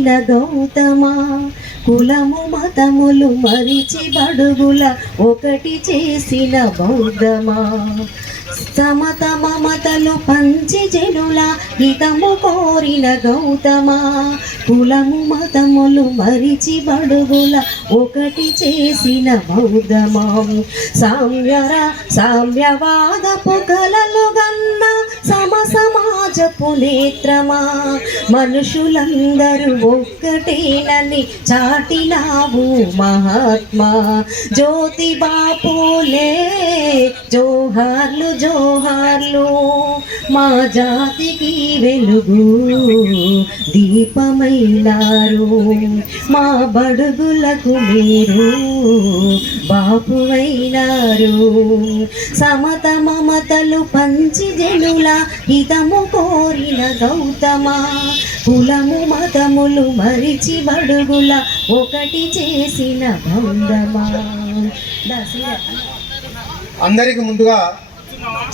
కోరిన గౌతమా కులము మతములు మరిచి బడుగుల ఒకటి చేసిన బౌద్ధమా సమత మమతలు పంచి జనుల హితము కోరిన గౌతమా కులము మతములు మరిచి బడుగుల ఒకటి చేసిన బౌద్ధమా సామ్యవాదపు కలలు గన్న సమాజపు నేత్రమా మనుషులందరూ ఒక్కటేనని చాటినావు మహాత్మా జ్యోతిబా పూలే జోహార్లు జోహార్లు మా జాతికి వెలుగు దీపమైనారు మా బడుగులకు మీరు బాపువైనారు సమత మమతలు పంచి జనుల హితము కోరిన గౌతమా కులము మతములు మరిచి బడుగుల ఒకటి చేసిన బౌద్ధమా. అందరికి ముందుగా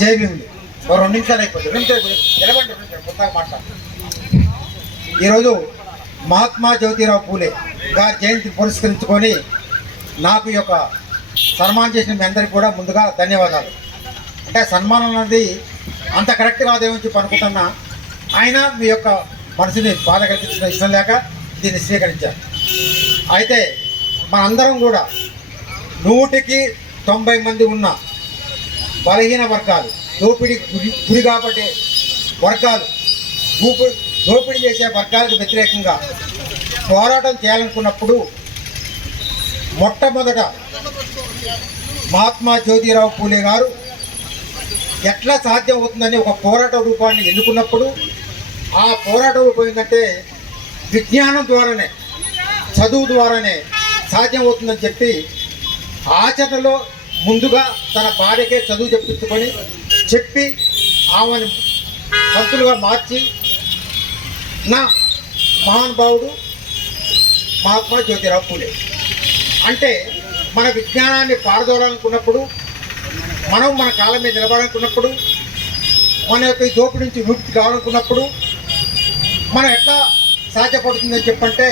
జై భీములు. 2 నిమిషాలు అయిపోతుంది. నిలబడి కొత్తగా మాట్లాడు. ఈరోజు మహాత్మా జ్యోతిరావు పూలే గారి జయంతి పురస్కరించుకొని నాకు ఈ యొక్క సన్మానం చేసిన మీ అందరికీ కూడా ముందుగా ధన్యవాదాలు. అంటే సన్మానం అనేది అంత కరెక్ట్ కాదేమని చెప్పి అనుకుంటున్నా, ఆయన మీ యొక్క మనసుని బాధ కలిగించిన ఇష్టం లేక దీన్ని స్వీకరించారు. అయితే మనందరం కూడా 100కి 90 మంది ఉన్న బలహీన వర్గాలు, దోపిడీ గురి కాబట్టి వర్గాలు, దోపిడీ చేసే వర్గాలకు వ్యతిరేకంగా పోరాటం చేయాలనుకున్నప్పుడు మొట్టమొదట మహాత్మా జ్యోతిరావు పూలే గారు ఎట్లా సాధ్యం అవుతుందని ఒక పోరాట రూపాన్ని ఎన్నుకున్నప్పుడు ఆ పోరాట రూపం ఏంటంటే విజ్ఞానం ద్వారానే, చదువు ద్వారానే సాధ్యం అవుతుందని చెప్పి ఆచరణలో ముందుగా తన భార్యకే చదువు చెప్పించుకొని చెప్పి ఆమెను పంతులుగా మార్చి నా మహానుభావుడు మహాత్మా జ్యోతిరావు పూలే. అంటే మన విజ్ఞానాన్ని పారదోలాలనుకున్నప్పుడు, మనం మన కాళ్ళ మీద నిలబడాలనుకున్నప్పుడు, మన యొక్క ఈ దోపిడి నుంచి విముక్తి కావాలనుకున్నప్పుడు మనం ఎట్లా సాధ్యపడుతుందని చెప్పంటే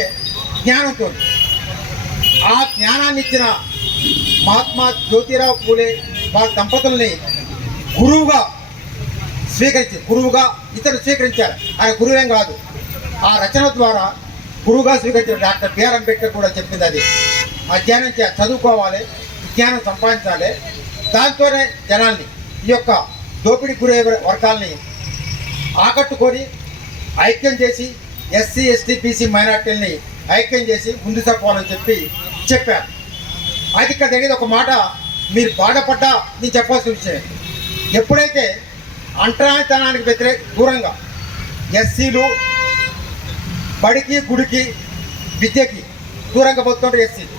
జ్ఞానంతో. ఆ జ్ఞానాన్ని ఇచ్చిన మహాత్మా జ్యోతిరావు పూలే వారి దంపతుల్ని గురువుగా ఇతరు స్వీకరించారు. ఆయన గురువేం కాదు, ఆ రచన ద్వారా గురువుగా స్వీకరించారు. డాక్టర్ బిఆర్ అంబేద్కర్ కూడా చెప్పింది అది. అధ్యయనం చదువుకోవాలి, విజ్ఞానం సంపాదించాలి, దాంతోనే జనాల్ని ఈ యొక్క దోపిడీ గురయ్యే వర్గాల్ని ఆకట్టుకొని ఐక్యం చేసి ఎస్సీ ఎస్టీ బీసీ మైనార్టీలని ఐక్యం చేసి ముందు చెప్పాలని చెప్పారు. అది ఇక్కడ జరిగేది ఒక మాట మీరు బాధపడ్డా నేను చెప్పాల్సిన విషయం. ఎప్పుడైతే అంటరానితనానికి దూరంగా ఎస్సీలు బడికి గుడికి విద్యకి దూరంగా పోతుంటారు ఎస్సీలు.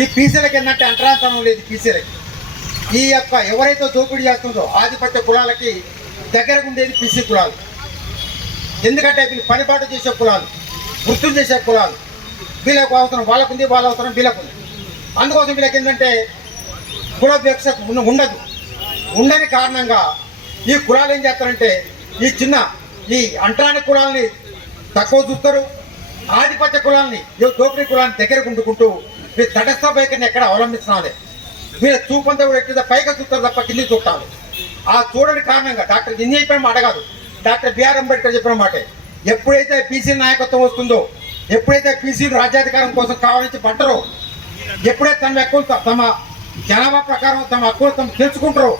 ఈ బీసీలకి ఏంటంటే అంటరానితనం లేదు. బీసీలకి ఈ యొక్క ఎవరైతే దోపిడీ చేస్తుందో ఆధిపత్య కులాలకి దగ్గరకు ఉండేది బీసీ కులాలు. ఎందుకంటే వీళ్ళు పనిపాటు చేసే కులాలు, వృత్తులు చేసే కులాలు. వీళ్ళకు అవసరం వాళ్ళకుంది, వాళ్ళ అవసరం వీళ్ళకుంది. అందుకోసం వీళ్ళకి ఏంటంటే కుల వివక్ష ఉండదు. ఉండని కారణంగా ఈ కులాలు ఏం చేస్తారంటే ఈ అంటరాని కులాలని తక్కువ చూస్తారు, ఆధిపత్య కులాలని దోపిడీ కులాన్ని దగ్గరకు ఉండుకుంటూ వీళ్ళు తటస్థ వైఖరిని ఎక్కడ అవలంబిస్తున్నదే. వీళ్ళ చూపంతా కూడా ఎట్లా పైగా చూస్తారు తప్ప కింది చూడాలి. ఆ చూడని కారణంగా డాక్టర్ ఎన్ని అయిపోయిన మాట కాదు, డాక్టర్ బిఆర్ అంబేద్కర్ చెప్పిన మాట, ఎప్పుడైతే బీసీ నాయకత్వం వస్తుందో, ఎప్పుడైతే బీసీలు రాజ్యాధికారం కోసం కావాలని పడ్డారో, ఎప్పుడైతే తమ హక్కులు తమ జనాభా ప్రకారం తమ హక్కులు తమ తెలుసుకుంటారో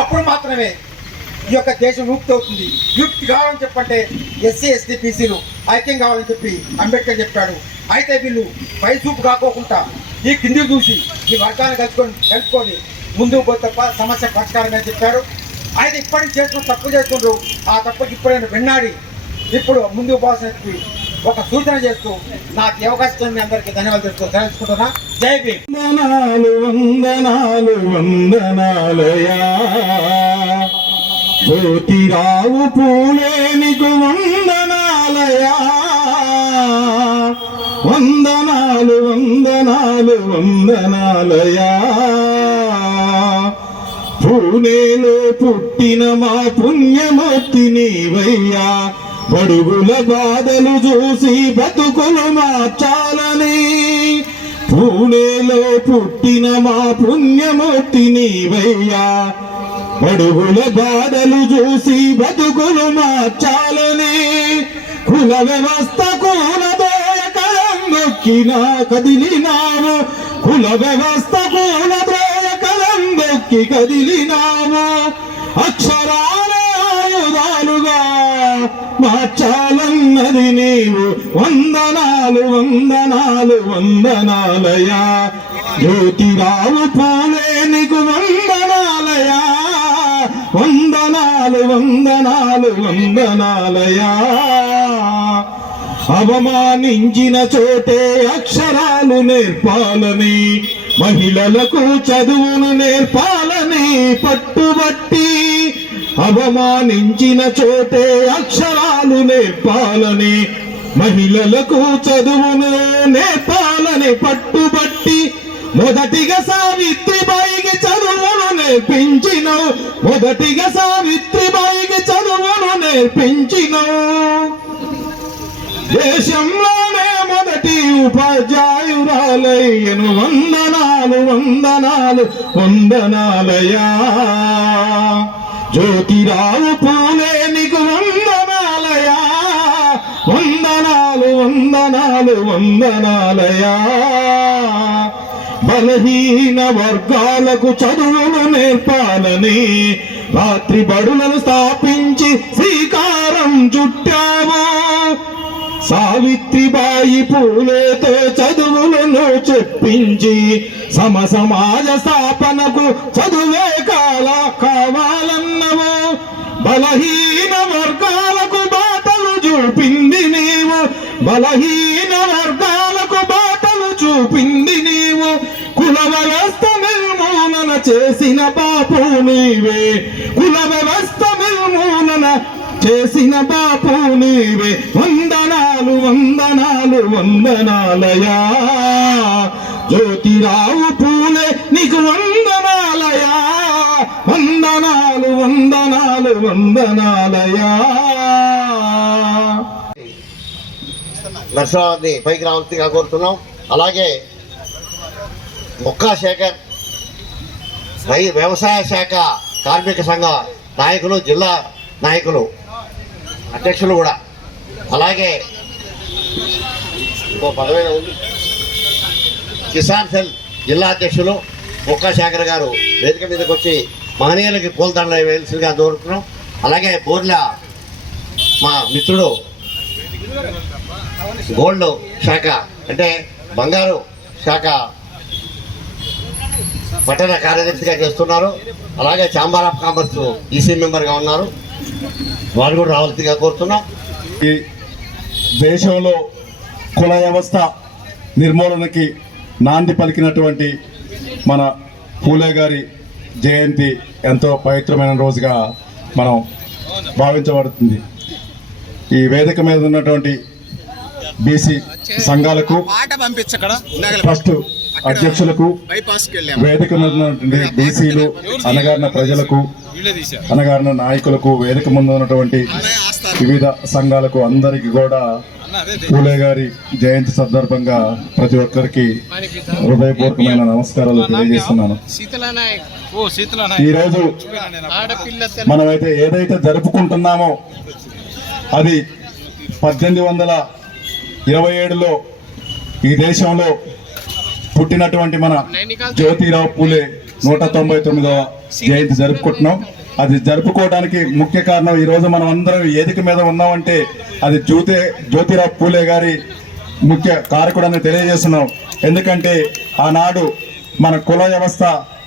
అప్పుడు మాత్రమే ఈ యొక్క దేశం విముక్తి అవుతుంది. విముక్తి కావాలని చెప్పంటే ఎస్సీ ఎస్టీ బీసీలు ఐక్యం కావాలని చెప్పి అంబేద్కర్ చెప్పాడు. అయితే వీళ్ళు పై చూపు కాకోకుండా ఈ కింది చూసి ఈ వర్గాన్ని కలుపుకొని ముందుకు పోతే తప్ప సమస్య పరిష్కారంగా చెప్పారు. అయితే ఇప్పటికి చేసుకుని తప్పు చేస్తుండ్రు. ఆ తప్పుకి ఇప్పుడైనా విన్నాడి ఇప్పుడు ముందుకు పోవాల్సిన ఒక సూచన చేస్తూ నాకు ఈ అవకాశం మీ అందరికీ ధన్యవాదాలు తెలుసుకుంటున్నా. జై భీమ్. వందనాలు వందనాలయా జ్యోతిరావు పూలే నీకు వందనాలయా, వందనాలు వందనాలు వందనాలయా. పూణేలో పుట్టిన మా పుణ్యమూర్తి నీవయ్యా, బడుగుల బాధలు చూసి బతుకులు మార్చాలని పూణేలో పుట్టిన మా పుణ్యమూర్తి నీవయ్యా. బడుగుల బాధలు చూసి బతుకులు మార్చాలని కుల వ్యవస్థ కూలదోయ కలం నొక్కినా కదిలినాము. కుల వ్యవస్థ కూలదోయ కలం నొక్కి కదిలినాము. అక్షరాల ఆయుధాలుగా మార్చాలన్నది నీవు. వందనాలు వందనాలు వందనాలయా. జ్యోతిరావు పూలే నీకు వందనాలయా. వందనాలు వందనాలు వందనాలయా. అవమానించిన చోటే అక్షరాలు నేర్పాలని మహిళలకు చదువును నేర్పాలని పట్టుబట్టి అవమానించిన చోటే అక్షరాలు నేర్పాలని మహిళలకు చదువును నేర్పాలని పట్టుబట్టి మొదటిగా సావిత్రిబాయికి చదువును నేర్పించినవు. మొదటిగా సావిత్రిబాయికి చదువును నేర్పించినవు. దేశంలోనే మొదటి ఉపాధ్యాయురాలయ్యను. వందనాలు వందనాలు వందనాలయా. జ్యోతిరావు పూలే నీకు వందనాలయా. వందనాలు వందనాలు వందనాలయా. బలహీన వర్గాలకు చదువులు నేర్పాలని రాత్రి బడులను స్థాపించి శ్రీకారం చుట్టావు. సావిత్రిబాయి పూలేతో చదువులను చెప్పించి సమాజ స్థాపనకు చదువే కావాలన్నవు. బలహీన వర్గాలకు బాటలు చూపింది నీవు. బలహీన వర్గాలకు బాటలు చూపింది నీవు. కుల వ్యవస్థ నిర్మూలన చేసిన బాపు నీవే. కుల వ్యవస్థ నిర్మూలన చేసిన బాపు నీవే. వందనాలు వందనాలు వందనాలయా. జ్యోతిరావు పూలే నీకు వందనాలయా. వందనాలు వందనాలు వందనాలయా. నర్సరావుని పైకి రావాల్సిందిగా కోరుతున్నాం. అలాగే ముక్కా శేఖర్ వ్యవసాయ శాఖ కార్మిక సంఘ నాయకులు, జిల్లా నాయకులు, అధ్యక్షులు కూడా, అలాగే ఇంకో పదమైన ఉంది కిసాన్ సెల్ జిల్లా అధ్యక్షులు ముక్కా శేఖర్ గారు వేదిక మీదకి వచ్చి మహనీయులకి పూలదండలు వేయాల్సిందిగా కోరుతున్నాం. అలాగే బోర్ల మా మిత్రుడు గోల్డ్ శాఖ అంటే బంగారు శాఖ పట్టణ కార్యదర్శిగా చేస్తున్నారు. అలాగే ఛాంబర్ ఆఫ్ కామర్స్ ఈసీ మెంబర్గా ఉన్నారు. వారు కూడా రావాల్సిందిగా కోరుతున్నాం. ఈ దేశంలో కుల వ్యవస్థ నిర్మూలనకి నాంది పలికినటువంటి మన పూలే గారి జయంతి ఎంతో పవిత్రమైన రోజుగా మనం భావించబడుతుంది. ఈ వేదిక మీద ఉన్నటువంటి బీసీ సంఘాలకు, ఫస్ట్ అధ్యక్షులకు, వేదిక మీద ఉన్నటువంటి బీసీలు, అణగారిన ప్రజలకు, అణగారిన నాయకులకు, వేదిక ముందు ఉన్నటువంటి వివిధ సంఘాలకు అందరికీ కూడా పూలే గారి జయంతి సందర్భంగా ప్రతి ఒక్కరికి హృదయపూర్వకమైన నమస్కారాలు తెలియజేస్తున్నాను. ఈరోజు మనమైతే ఏదైతే జరుపుకుంటున్నామో అది 1827లో ఈ దేశంలో పుట్టినటువంటి మన జ్యోతిరావు పూలే 199వ జయంతి జరుపుకుంటున్నాం. అది జరుపుకోవడానికి ముఖ్య కారణం, ఈరోజు మనం అందరం వేదిక మీద ఉన్నామంటే అది జ్యోతిరావు పూలే గారి ముఖ్య కారకుడని తెలియజేస్తున్నాం. ఎందుకంటే ఆనాడు మన కుల వ్యవస్థ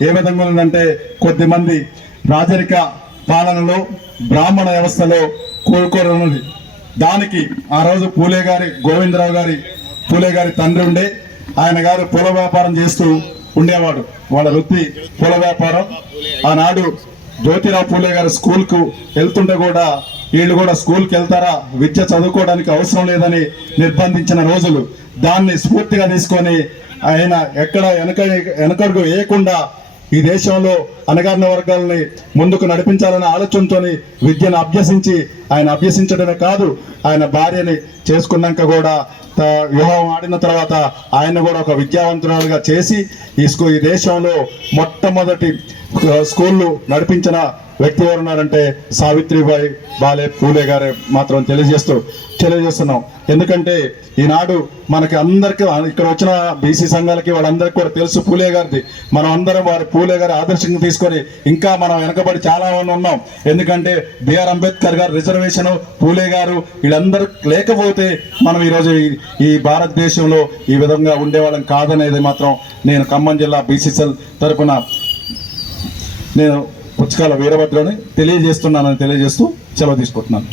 ఏ విధంగా ఉందంటే కొద్దిమంది రాజరిక పాలనలో బ్రాహ్మణ వ్యవస్థలో కోలుకోనున్నది. దానికి ఆ రోజు పూలే గారి గోవిందరావు గారి పూలే గారి తండ్రి ఉండే, ఆయన గారు పూల వ్యాపారం చేస్తూ ఉండేవాడు. వాళ్ళ వృత్తి పూల వ్యాపారం. ఆనాడు జ్యోతిరావు పూలే గారు స్కూల్కు వెళ్తుంటే కూడా వీళ్ళు కూడా స్కూల్కి వెళ్తారా, విద్య చదువుకోవడానికి అవసరం లేదని నిర్బంధించిన రోజులు. దాన్ని స్ఫూర్తిగా తీసుకొని ఆయన ఎక్కడ వెనకడుగు వేయకుండా ఈ దేశంలో అణగారిన వర్గాలని ముందుకు నడిపించాలనే ఆలోచనతో విద్యను అభ్యసించి ఆయన అభ్యసించడమే కాదు, ఆయన భార్యని చేసుకున్నాక కూడా వివాహం ఆడిన తర్వాత ఆయన కూడా ఒక విద్యావంతురాలుగా చేసి ఈ దేశంలో మొట్టమొదటి స్కూళ్ళు నడిపించిన వ్యక్తి ఎవరున్నారంటే సావిత్రిబాయి బాలే పూలే గారే మాత్రం తెలియజేస్తున్నాం. ఎందుకంటే ఈనాడు మనకి అందరికీ ఇక్కడ వచ్చిన బీసీ సంఘాలకి వాళ్ళందరికీ కూడా తెలుసు పూలే గారిది. మనం అందరం వారి పూలే గారి ఆదర్శంగా తీసుకొని ఇంకా మనం వెనకబడి చాలా మంది ఉన్నాం. ఎందుకంటే బిఆర్ అంబేద్కర్ గారు రిజర్వేషన్, పూలే గారు వీళ్ళందరూ లేకపోతే మనం ఈరోజు ఈ భారతదేశంలో ఈ విధంగా ఉండేవాళ్ళం కాదనేది మాత్రం నేను ఖమ్మం జిల్లా బీసీసీఎల్ తరఫున నేను పుచ్చకాల వీరభద్రని తెలియజేస్తూ సెలవు తీసుకుంటున్నాను.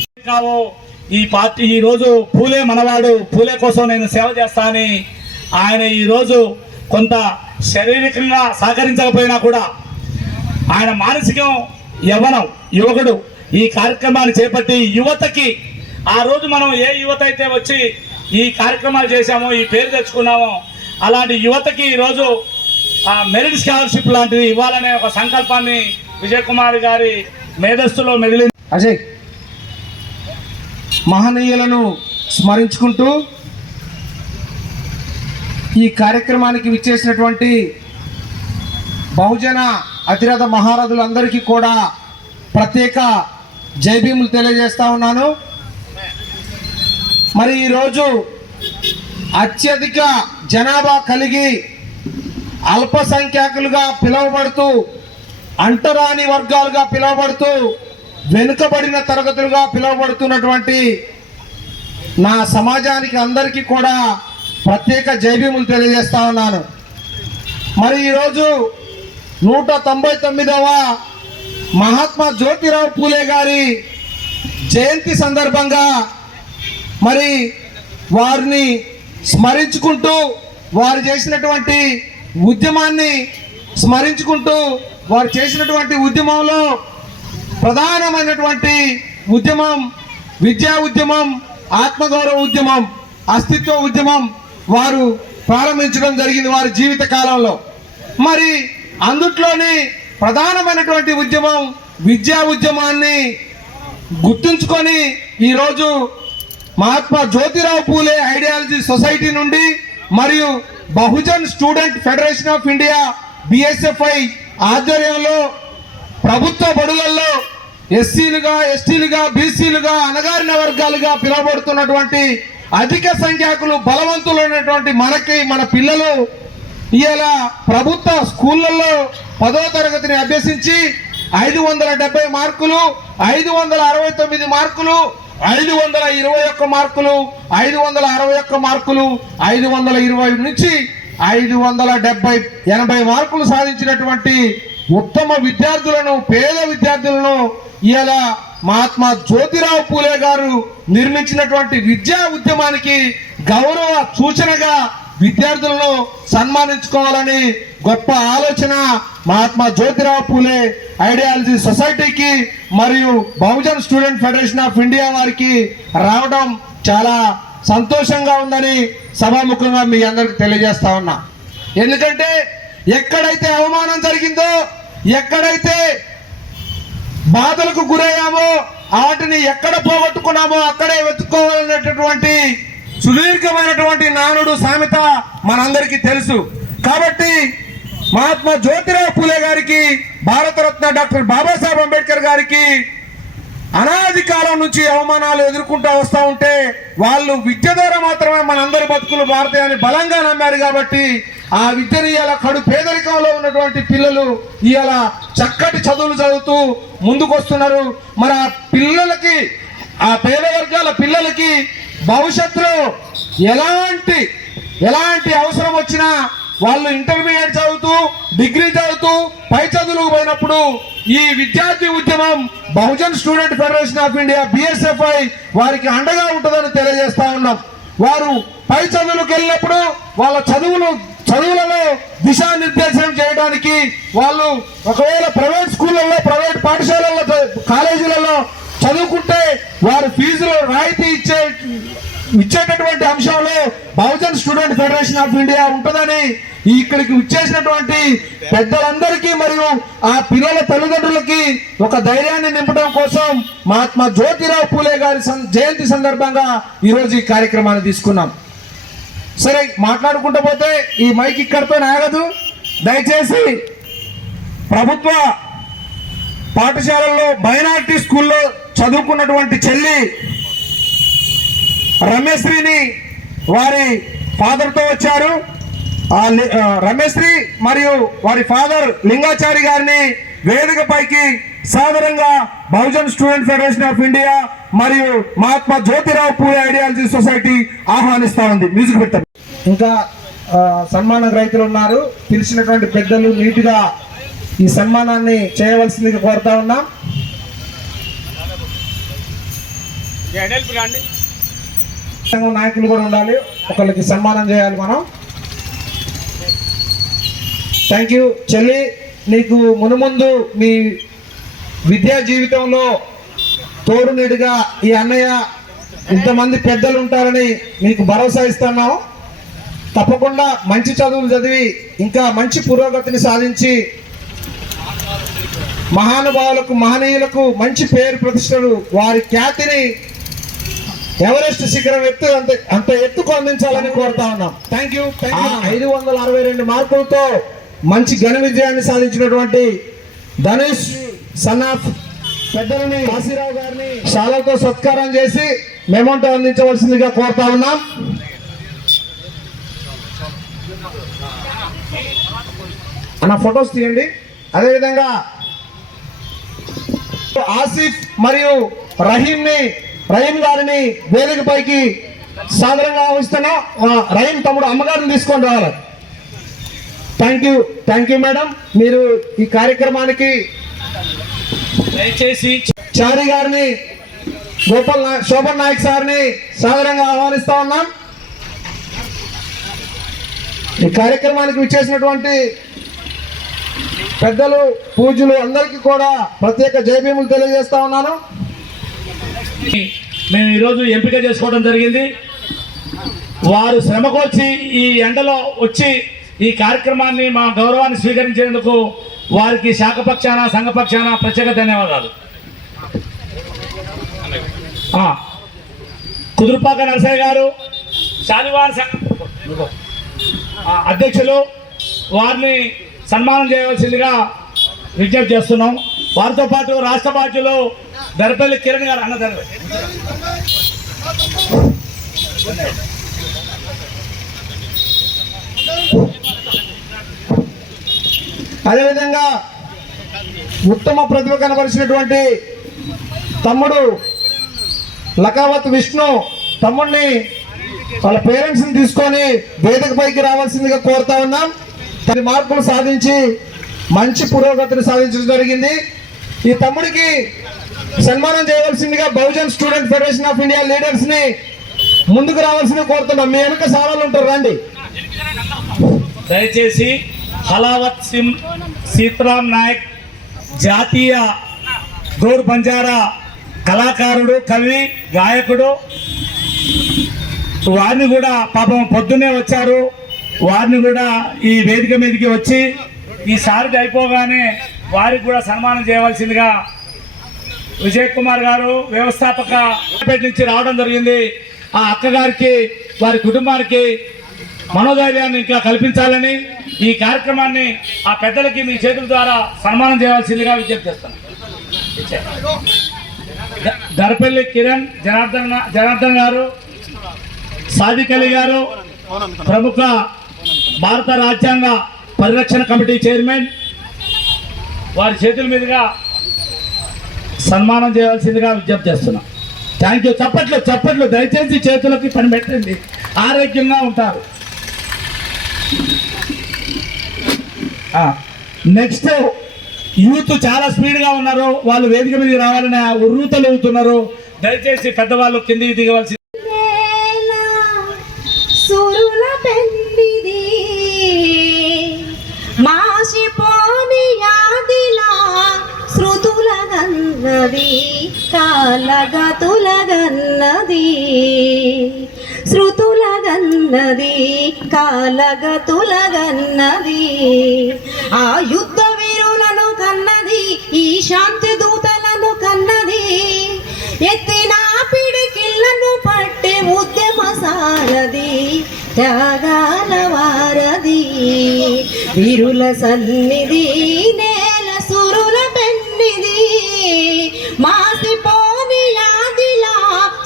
ఈ పార్టీ ఈ రోజు పూలే మనవాడు, పూలే కోసం నేను సేవ చేస్తా అని ఆయన ఈ రోజు కొంత శారీరకంగా సహకరించకపోయినా కూడా ఆయన మానసికం యువకుడు ఈ కార్యక్రమాన్ని చేపట్టి యువతకి ఆ రోజు మనం ఏ యువత అయితే వచ్చి ఈ కార్యక్రమాలు చేశామో, ఈ పేరు తెచ్చుకున్నామో అలాంటి యువతకి ఈరోజు మెరిట్ స్కాలర్షిప్ లాంటిది ఇవ్వాలనే ఒక సంకల్పాన్ని విజయ్ కుమార్ గారి మేధస్సులో మెదిలింది. అజయ్, మహనీయులను స్మరించుకుంటూ ఈ కార్యక్రమానికి విచ్చేసినటువంటి బహుజన అతిరథ మహారథులందరికీ కూడా ప్రత్యేక జైభీములు తెలియజేస్తా ఉన్నాను. మరి ఈరోజు అత్యధిక జనాభా కలిగి అల్పసంఖ్యాకులుగా పిలువబడుతూ, అంటరాని వర్గాలుగా పిలువబడుతూ, వెనుకబడిన తరగతులుగా పిలువబడుతున్నటువంటి నా సమాజానికి అందరికీ కూడా ప్రత్యేక జైభీములు తెలియజేస్తా ఉన్నాను. మరి ఈరోజు 199వ మహాత్మా జ్యోతిరావు పూలే గారి జయంతి సందర్భంగా మరి వారిని స్మరించుకుంటూ, వారు చేసినటువంటి ఉద్యమాన్ని స్మరించుకుంటూ, వారు చేసినటువంటి ఉద్యమంలో ప్రధానమైనటువంటి ఉద్యమం విద్యా ఉద్యమం, ఆత్మగౌరవ ఉద్యమం, అస్తిత్వ ఉద్యమం వారు ప్రారంభించడం జరిగింది వారి జీవిత కాలంలో. మరి అందుట్లోని ప్రధానమైనటువంటి ఉద్యమం విద్యా ఉద్యమాన్ని గుర్తుంచుకొని ఈరోజు మహాత్మా జ్యోతిరావు పూలే ఐడియాలజీ సొసైటీ నుండి మరియు Bahujan student federation of India BSFI ఆధ్వర్యంలో ప్రభుత్వ బడులలో ఎస్సీలుగా, ఎస్టీలుగా, బీసీలుగా, అణగారిన వర్గాలుగా పిలువబడుతున్నటువంటి అధిక సంఖ్యాకులు బలవంతులైనటువంటి మన పిల్లలు ఇలా ప్రభుత్వ స్కూళ్ళల్లో 10వ తరగతిని అభ్యసించి 570 మార్కులు, 569 మార్కులు, 521 మార్కులు, 561 మార్కులు, 520 నుంచి 570, 80 మార్కులు సాధించినటువంటి ఉత్తమ విద్యార్థులను, పేద విద్యార్థులను ఇలా మహాత్మా జ్యోతిరావు పూలే గారు నిర్మించినటువంటి విద్యా ఉద్యమానికి గౌరవ సూచనగా విద్యార్థులను సన్మానించుకోవాలని గొప్ప ఆలోచన మహాత్మా జ్యోతిరావు పూలే ఐడియాలజీ సొసైటీకి మరియు Bahujan student federation of India వారికి రావడం చాలా సంతోషంగా ఉందని సభాముఖంగా మీ అందరికి తెలియజేస్తా ఉన్నా. ఎందుకంటే ఎక్కడైతే అవమానం జరిగిందో, ఎక్కడైతే బాధలకు గురయ్యామో, వాటిని ఎక్కడ పోగొట్టుకున్నామో అక్కడే వెతుక్కోవాలనేటటువంటి సుదీర్ఘమైనటువంటి నానుడు సామెత మనందరికీ తెలుసు. కాబట్టి మహాత్మా జ్యోతిరావు పూలే గారికి, భారతరత్న డాక్టర్ బాబాసాహెబ్ అంబేద్కర్ గారికి అనాది కాలం నుంచి అవమానాలు ఎదుర్కొంటూ వస్తూ ఉంటే వాళ్ళు విద్య ద్వారా మాత్రమే మనందరి బతుకులు మారుతాయని బలంగా నమ్మారు. కాబట్టి ఆ విద్యని ఇలా కడు పేదరికంలో ఉన్నటువంటి పిల్లలు ఇలా చక్కటి చదువులు చదువుతూ ముందుకు వస్తున్నారు. మరి ఆ పిల్లలకి, ఆ పేద వర్గాల పిల్లలకి భవిష్యత్తులో ఎలాంటి అవసరం వచ్చినా వాళ్ళు ఇంటర్మీడియట్ చదువుతూ, డిగ్రీ చదువుతూ, పై చదువులకు పోయినప్పుడు ఈ విద్యార్థి ఉద్యమం Bahujan student federation of India BSFI వారికి అండగా ఉంటుందని తెలియజేస్తా ఉన్నాం. వారు పై చదువులకు వెళ్ళినప్పుడు వాళ్ళ చదువులలో దిశానిర్దేశం చేయడానికి వాళ్ళు ఒకవేళ ప్రైవేట్ స్కూళ్ళల్లో, ప్రైవేట్ పాఠశాలల్లో, కాలేజీలలో చదువుకుంటే వారు ఫీజులో రాయితీ ఇచ్చేటటువంటి అంశంలో Bahujan student federation of India ఉంటుందని ఇక్కడికి వచ్చేసినటువంటి పెద్దలందరికీ మరియు ఆ పిల్లల తల్లిదండ్రులకి ఒక ధైర్యాన్ని నింపడం కోసం మహాత్మా జ్యోతిరావు పూలే గారి జయంతి సందర్భంగా ఈరోజు ఈ కార్యక్రమాన్ని తీసుకున్నాం. సరే, మాట్లాడుకుంటూ పోతే ఈ మైక్ ఇక్కడితో ఆగదు. దయచేసి ప్రభుత్వ పాఠశాలల్లో మైనారిటీ స్కూల్లో చదువుకున్నటువంటి చెల్లి రమేశ్రీని వారి ఫాదర్తో వచ్చారు. రమేశ్రీ మరియు వారి ఫాదర్ లింగాచారి గారిని వేదికపైకి సాదరంగా Bahujan student federation of India మరియు మహాత్మా జ్యోతిరావు పూలే ఐడియాలజీ సొసైటీ ఆహ్వానిస్తా ఉంది. మ్యూజిక్ పెట్టండి. ఇంకా సన్మాన గ్రహీతలు ఉన్నారు. పిలిచినటువంటి పెద్దలు నీట్గా ఈ సన్మానాన్ని చేయవలసిందిగా కోరుతా ఉన్నాం. నాయకులు కూడా ఉండాలి, ఒకరికి సన్మానం చేయాలి మనం. థ్యాంక్ యూ చెల్లి, నీకు మునుముందు మీ విద్యా జీవితంలో తోడు నీడుగా ఈ అన్నయ్య ఇంతమంది పెద్దలు ఉంటారని మీకు భరోసా ఇస్తున్నాం. తప్పకుండా మంచి చదువులు చదివి ఇంకా మంచి పురోగతిని సాధించి మహానుభావులకు మహనీయులకు మంచి పేరు ప్రతిష్టలు వారి ఖ్యాతిని ఎవరెస్ట్ శిఖరం అంత ఎత్తుకు అందించాలని కోరుతా ఉన్నాం. Thank you. 562 మార్కులతో మంచి ఘన విజయాన్ని సాధించినటువంటి ధనుష్ సన్ ఆఫ్ పెద్దలని కాశీరావు గారిని శాలతో సత్కారం చేసి మెమోంటో అందించవలసిందిగా కోరుతా ఉన్నాం. అన్న ఫొటోస్ తీయండి. అదేవిధంగా ఆసిఫ్ మరియు రహీం గారిని వేదికపైకి సాదరంగా ఆహ్వానిస్తున్నాం. రహీం తమ్ముడు అమ్మగారిని తీసుకొని రావాలి. Thank you madam. మీరు ఈ కార్యక్రమానికి దయచేసి చారి గారిని శోభన్ నాయక్ సార్ని సాదరంగా ఆహ్వానిస్తా ఉన్నాం. ఈ కార్యక్రమానికి విచ్చేసినటువంటి పెద్దలు పూజలు అందరికీ కూడా ప్రత్యేక జయభీములు తెలియజేస్తా ఉన్నాను. మేము ఈరోజు ఎంపిక చేసుకోవడం జరిగింది. వారు శ్రమకొచ్చి ఈ ఎండలో వచ్చి ఈ కార్యక్రమాన్ని మా గౌరవాన్ని స్వీకరించేందుకు వారికి శాఖపక్షాన సంఘపక్షాన ప్రత్యేక ధన్యవాదాలు. కుదురుపాక నరసయ్య గారు శాలివాన్ అధ్యక్షులు, వారిని సన్మానం చేయవలసిందిగా విజ్ఞప్తి చేస్తున్నాం. వారితో పాటు రాష్ట్ర బాధ్యులు దర్పల్లి కిరణ్ గారు అన్నదారు. అదేవిధంగా ఉత్తమ ప్రతిభ కనబరిచినటువంటి తమ్ముడు లకావత్ విష్ణు తమ్ముడిని వాళ్ళ పేరెంట్స్ని తీసుకొని వేదికపైకి రావాల్సిందిగా కోరుతా ఉన్నాం. 10 మార్కులు సాధించి మంచి పురోగతిని సాధించడం జరిగింది. ఈ తమ్ముడికి సన్మానం చేయవలసిందిగా Bahujan student federation of India లీడర్స్ని ముందుకు రావాల్సిందిగా కోరుతున్నాం. మీ వెనక సారాలు ఉంటారు, రండి. దయచేసి హలావత్ సింగ్ సీతారాం నాయక్ జాతీయ గోర్ బంజారా కళాకారుడు, కవి, గాయకుడు. వారిని కూడా పాపం పొద్దున్నే వచ్చారు. వారిని కూడా ఈ వేదిక మీదకి వచ్చి ఈసారికి అయిపోగానే వారికి కూడా సన్మానం చేయవలసిందిగా విజయ్ కుమార్ గారు వ్యవస్థాపక నుంచి రావడం జరిగింది. ఆ అక్కగారికి వారి కుటుంబానికి మనోధైర్యాన్ని ఇంకా కల్పించాలని ఈ కార్యక్రమాన్ని ఆ పెద్దలకి మీ చేతుల ద్వారా సన్మానం చేయవలసిందిగా విజ్ఞప్తి చేస్తాను. దర్పల్లి కిరణ్ జనార్దన్ గారు, సాదిక్ అలీ గారు, ప్రముఖ భారత రాజ్యాంగ పరిరక్షణ కమిటీ చైర్మన్, వారి చేతుల మీదుగా సన్మానం చేయవలసిందిగా విజ్ఞప్తి చేస్తున్నాం. Thank you. చప్పట్లు దయచేసి చేతులకి పని పెట్టండి, ఆరోగ్యంగా ఉంటారు. నెక్స్ట్ యూత్ చాలా స్పీడ్గా ఉన్నారు, వాళ్ళు వేదిక మీదకి రావాలని ఉర్రూతలు అవుతున్నారు. దయచేసి పెద్దవాళ్ళు కిందికి దిగవలసి. సురుల పెండిది మాసిపోని యాదిలా శృతుల గన్నది కాలగతుల గన్నది శృతులగన్నది కాలగతులగన్నది ఆ యుద్ధ వీరులను కన్నది ఈ శాంతి దూతలను కన్నది ఎత్తిన పిడికిళ్లను పట్టే ఉద్యమ సారది త్యాగాల వారది వీరుల సన్నిధి నేల సురుల పెన్నిది మాసిపోని యాదిలా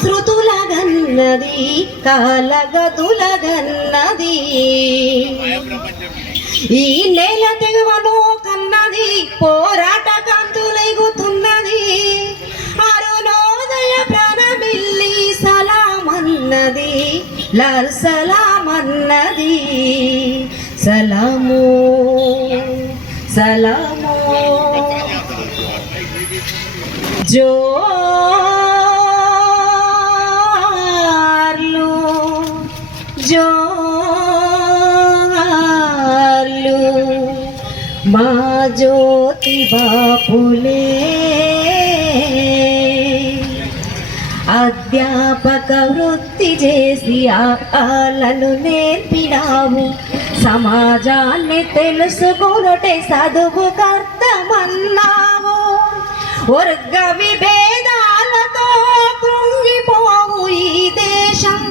శృతులగన్నది కాలగతులగన్నది ఈ నేల తెగవను కన్నది పోరాట కాంతులెగుతున్నది అరుణోదయ ప్రాణమిల్లి సలామన్నది లాల్ సలామన్నది సలాము సలాము జోహార్లు జోహార్లు మా జ్యోతి బాపులే అధ్యాపక వృత్తి చేసి ఆలను నేర్పినావు సమాజాన్ని తెలుసుకునుటే చదువు కర్తమన్నావు వర్గ విభేదాలతో కృంగిపోవు ఈ దేశం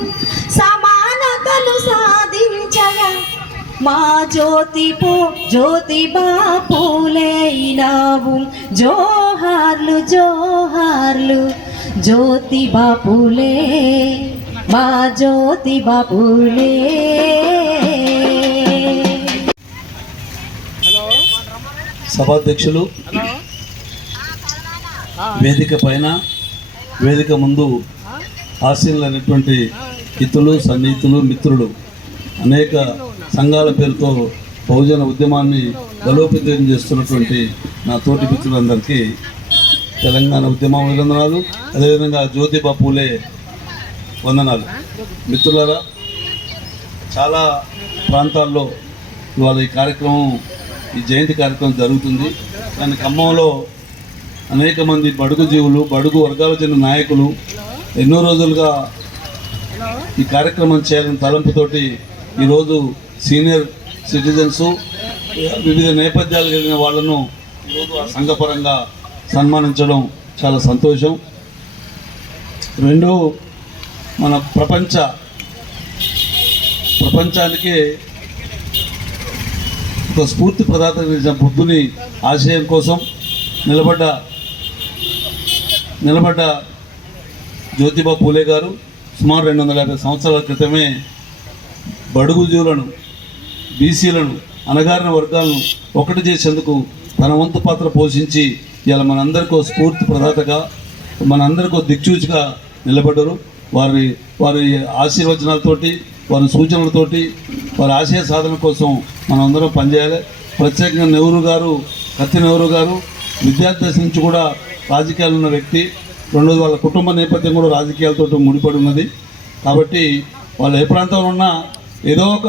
సమానతలు సాధించగా మా జ్యోతిబా పూలేనావు జోహార్లు జోహార్లు జ్యోతిబా పూలే మా జ్యోతిబా పూలే సభాధ్యక్షులు, వేదిక పైన వేదిక ముందు ఆశీనులైనటువంటి హితులు సన్నిహితులు మిత్రులు అనేక సంఘాల పేరుతో బహుజన ఉద్యమాన్ని బలోపేతం చేస్తున్నటువంటి నా తోటి మిత్రులందరికీ తెలంగాణ ఉద్యమ వందనాలు, అదేవిధంగా జ్యోతిబా పూలే వందనాలు. మిత్రులారా, చాలా ప్రాంతాల్లో ఇవాళ ఈ కార్యక్రమం ఈ జయంతి కార్యక్రమం జరుగుతుంది. కానీ ఖమ్మంలో అనేక మంది బడుగు జీవులు బడుగు వర్గాల చెందిన నాయకులు ఎన్నో రోజులుగా ఈ కార్యక్రమం చేయాలని తలంపుతోటి ఈరోజు సీనియర్ సిటిజన్స్ వివిధ నేపథ్యాలు కలిగిన వాళ్ళను ఈరోజు ఆ సంఘపరంగా సన్మానించడం చాలా సంతోషం. రెండు, మన ప్రపంచానికి ఒక స్ఫూర్తి ప్రదాత బుద్ధుని ఆశయం కోసం నిలబడ్డ జ్యోతిబా పూలే గారు సుమారు 250 సంవత్సరాల క్రితమే బడుగు జీవులను, బీసీలను, అణగారిన వర్గాలను ఒకటి చేసేందుకు తన వంతు పాత్ర పోషించి ఇలా మనందరికీ స్ఫూర్తి ప్రదాతగా, మనందరికీ దిక్సూచిగా నిలబడ్డారు. వారి ఆశీర్వచనాలతోటి, వారి సూచనలతోటి, వారి ఆశయ సాధన కోసం మనం అందరం పనిచేయాలి. ప్రత్యేకంగా కత్తి నెహ్రూ గారు విద్యార్థి దశ నుంచి కూడా రాజకీయాలు ఉన్న వ్యక్తి. రెండోది, వాళ్ళ కుటుంబ నేపథ్యం కూడా రాజకీయాలతో ముడిపడి ఉన్నది. కాబట్టి వాళ్ళు ఏ ప్రాంతంలో ఉన్నా ఏదో ఒక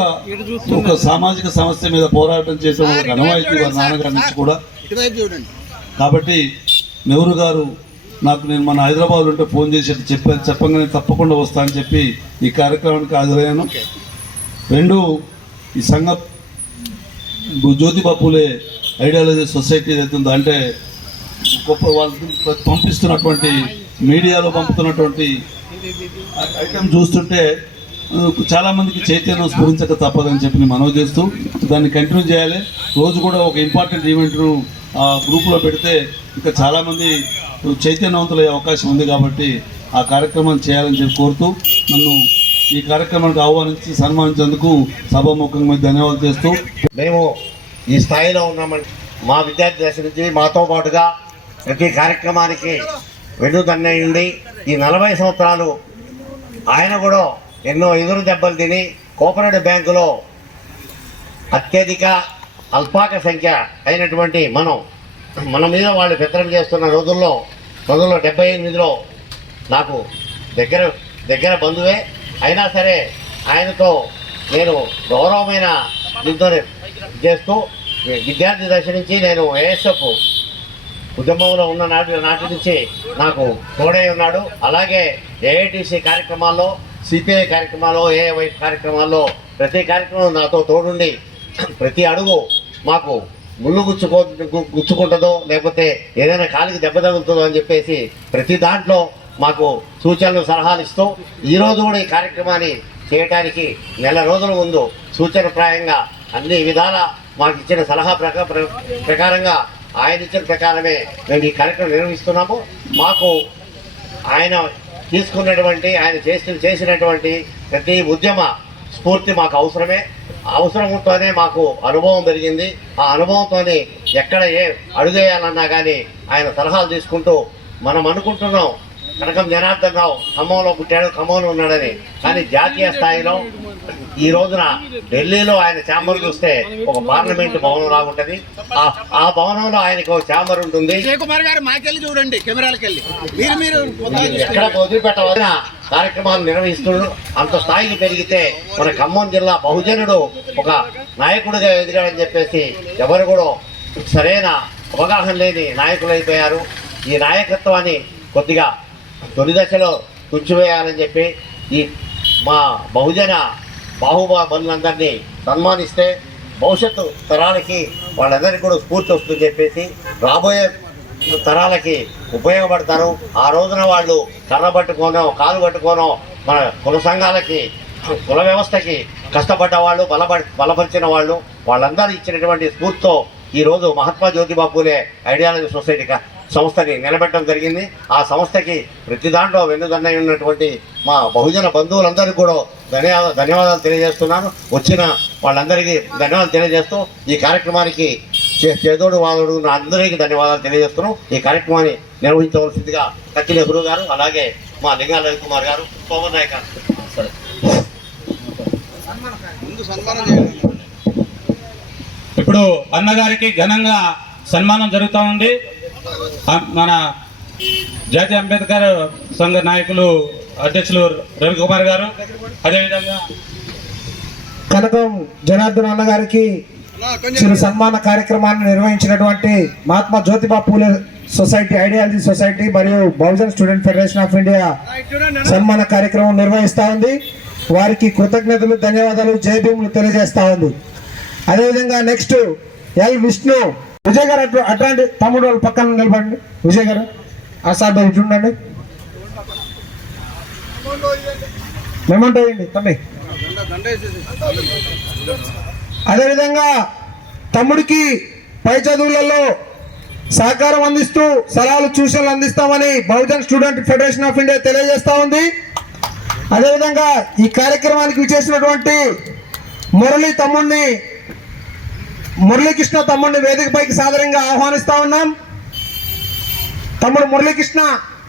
సామాజిక సమస్య మీద పోరాటం చేసే వాళ్ళకి అనవాయితీ వారి నాన్నగారి నుంచి కూడా. కాబట్టి నెహ్రూ గారు నేను మన హైదరాబాద్ ఉంటే ఫోన్ చేసి చెప్పగానే తప్పకుండా వస్తా అని చెప్పి ఈ కార్యక్రమానికి హాజరయ్యాను. రెండు, ఈ సంఘ జ్యోతిబా పూలే ఐడియాలజీ సొసైటీ ఏదైతుందో అంటే గొప్ప వాళ్ళు పంపిస్తున్నటువంటి మీడియాలో పంపుతున్నటువంటి ఐటమ్ చూస్తుంటే చాలామందికి చైతన్యం స్ఫురించక తప్పదని చెప్పి మనవి చేస్తూ దాన్ని కంటిన్యూ చేయాలి. రోజు కూడా ఒక ఇంపార్టెంట్ ఈవెంట్ను గ్రూప్లో పెడితే ఇంకా చాలామంది చైతన్యవంతులయ్యే అవకాశం ఉంది. కాబట్టి ఆ కార్యక్రమం చేయాలని చెప్పి కోరుతూ నన్ను ఈ కార్యక్రమానికి ఆహ్వానించి సన్మానించేందుకు సభాముఖంగా ధన్యవాదాలు చేస్తూ, మేము ఈ స్థాయిలో ఉన్నామని మా విద్యార్థి దశ నుంచి మాతో పాటుగా ప్రతి కార్యక్రమానికి వెన్నుదన్నయ్యండి. ఈ 40 సంవత్సరాలు ఆయన కూడా ఎన్నో ఎదురు దెబ్బలు తిని కోఆపరేటివ్ బ్యాంకులో అత్యధిక అల్పాక సంఖ్య అయినటువంటి మన మీద వాళ్ళు పెత్తనం చేస్తున్న రోజుల్లో 1978లో నాకు దగ్గర బంధువే అయినా సరే ఆయనతో నేను గౌరవమైన దీంతో చేస్తూ విద్యార్థి దశ నుంచి నేను ఏఎస్ఎఫ్ ఉద్యమంలో ఉన్న నాటి నుంచి నాకు తోడై ఉన్నాడు. అలాగే ఏఐటీసీ కార్యక్రమాల్లో సిపిఐ కార్యక్రమాల్లో ఏఐవై కార్యక్రమాల్లో ప్రతి కార్యక్రమం నాతో తోడుండి ప్రతి అడుగు మాకు ముళ్ళు గుచ్చుకుంటుందో లేకపోతే ఏదైనా కాలికి దెబ్బ తగులుతుందో అని చెప్పేసి ప్రతి దాంట్లో మాకు సూచనలు సలహాలు ఇస్తూ ఈరోజు కూడా ఈ కార్యక్రమాన్ని చేయటానికి నెల రోజుల ముందు సూచనప్రాయంగా అన్ని విధాల మాకు ఇచ్చిన సలహా ప్రకారంగా ఆయన ఇచ్చిన ప్రకారమే మేము ఈ కార్యక్రమం నిర్వహిస్తున్నాము. మాకు ఆయన తీసుకున్నటువంటి ఆయన చేసినటువంటి ప్రతి ఉద్యమ స్ఫూర్తి మాకు అవసరంతోనే మాకు అనుభవం పెరిగింది. ఆ అనుభవంతోనే ఎక్కడ ఏ అడుగేయాలన్నా కానీ ఆయన సలహాలు తీసుకుంటూ మనం అనుకుంటున్నాం కనకం జనార్దన్ రావు ఖమ్మంలో పుట్టాడు, ఖమ్మంలో ఉన్నాడని. కానీ జాతీయ స్థాయిలో ఈ రోజున ఢిల్లీలో ఆయన ఛాంబర్ చూస్తే ఒక పార్లమెంటు భవనం లాగా ఉంటుంది. ఆ భవనంలో ఆయనకు ఒక ఛాంబర్ ఉంటుంది. ఎక్కడ వదిలిపెట్టవలసిన కార్యక్రమాలు నిర్వహిస్తున్నాడు. అంత స్థాయికి పెరిగితే మన ఖమ్మం జిల్లా బహుజనుడు ఒక నాయకుడిగా ఎదిగాడని చెప్పేసి ఎవరు కూడా సరైన అవగాహన లేని నాయకులు అయిపోయారు. ఈ నాయకత్వాన్ని కొద్దిగా తొలి దశలో తుంచివేయాలని చెప్పి ఈ మా బహుజన బాహుబలులందరినీ సన్మానిస్తే భవిష్యత్తు తరాలకి వాళ్ళందరికీ కూడా స్ఫూర్తి వస్తుందని చెప్పేసి రాబోయే తరాలకి ఉపయోగపడతారు. ఆ రోజున వాళ్ళు కర్ర పట్టుకోనో కాలు పట్టుకోనో మన కుల సంఘాలకి కుల వ్యవస్థకి కష్టపడ్డ వాళ్ళు బలపరిచిన వాళ్ళు వాళ్ళందరూ ఇచ్చినటువంటి స్ఫూర్తితో ఈరోజు మహాత్మా జ్యోతిబా పూలే ఐడియాలజీ సొసైటీ సంస్థని నిలబెట్టడం జరిగింది. ఆ సంస్థకి ప్రతి దాంట్లో వెన్నుదన్నై ఉన్నటువంటి మా బహుజన బంధువులందరికీ కూడా ధన్యవాదాలు తెలియజేస్తున్నాను. వచ్చిన వాళ్ళందరికీ ధన్యవాదాలు తెలియజేస్తూ ఈ కార్యక్రమానికి చేదోడు వాదోడు అందరికీ ధన్యవాదాలు తెలియజేస్తున్నాం. ఈ కార్యక్రమాన్ని నిర్వహించవలసిందిగా కత్తి నెహ్రూ గారు, అలాగే మా లింగాల రవికుమార్ గారు, సోమన్ నాయక్ గారు. సరే ఇప్పుడు అన్నగారికి ఘనంగా సన్మానం జరుగుతూ ఉంది. మన జాతీయ అంబేద్కర్ సంఘ నాయకులు అధ్యక్షులు రవికుమార్ గారు, అదేవిధంగా కనకం జనార్దన్ అన్న గారికి చిరు సన్మాన కార్యక్రమాన్ని నిర్వహించినటువంటి Mahatma Jyotiba Phule society ideology society మరియు Bahujan student federation of India సన్మాన కార్యక్రమం నిర్వహిస్తూ ఉంది. వారికి కృతజ్ఞతలు, ధన్యవాదాలు, జై భీములు తెలియజేస్తా ఉంది. అదేవిధంగా నెక్స్ట్ ఎల్ విష్ణు విజయ్ గారు అట్లాంటి తమ్ముడు వాళ్ళు పక్కన నిలబడండి. విజయ్ గారు సార్ ఇటు ఉండండి, మెమంటో వేయండి తమ్మి. అదేవిధంగా తమ్ముడికి పై చదువులలో సహకారం అందిస్తూ సలహాలు సూచనలు అందిస్తామని Bahujan student federation of India తెలియజేస్తా ఉంది. అదేవిధంగా ఈ కార్యక్రమానికి విచ్చేసినటువంటి మురళీకృష్ణ తమ్ముడిని వేదికపైకి సాదరంగా ఆహ్వానిస్తా ఉన్నాం. తమ్ముడు మురళీకృష్ణ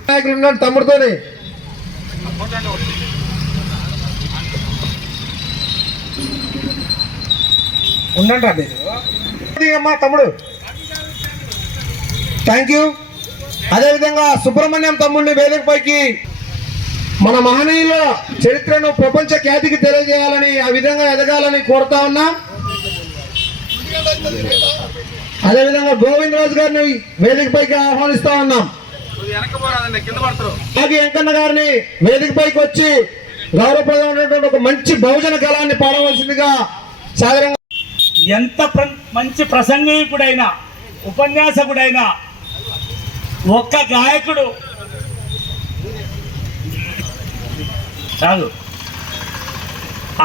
నాయకులు ఉన్నాడు, తమ్ముడితోని ఉండండి అండి అమ్మా తమ్ముడు. Thank you. అదేవిధంగా సుబ్రహ్మణ్యం తమ్ముడిని వేదికపైకి మన మహనీయుల చరిత్రను ప్రపంచ ఖ్యాతికి తెలియజేయాలని, ఆ విధంగా ఎదగాలని కోరుతా ఉన్నాం. అదేవిధంగా గోవింద్ రాజు గారిని వేదికపైకి ఆహ్వానిస్తా ఉన్నాం. ఆగి వెంకన్న గారిని వేదికపైకి వచ్చి గౌరవప్రదమైనటువంటి ఒక మంచి బహుజన కళాన్ని పాడవలసిందిగా సాధారణంగా. ఎంత మంచి ప్రసంగికుడైనా ఉపన్యాసకుడైనా ఒక్క గాయకుడు కాదు.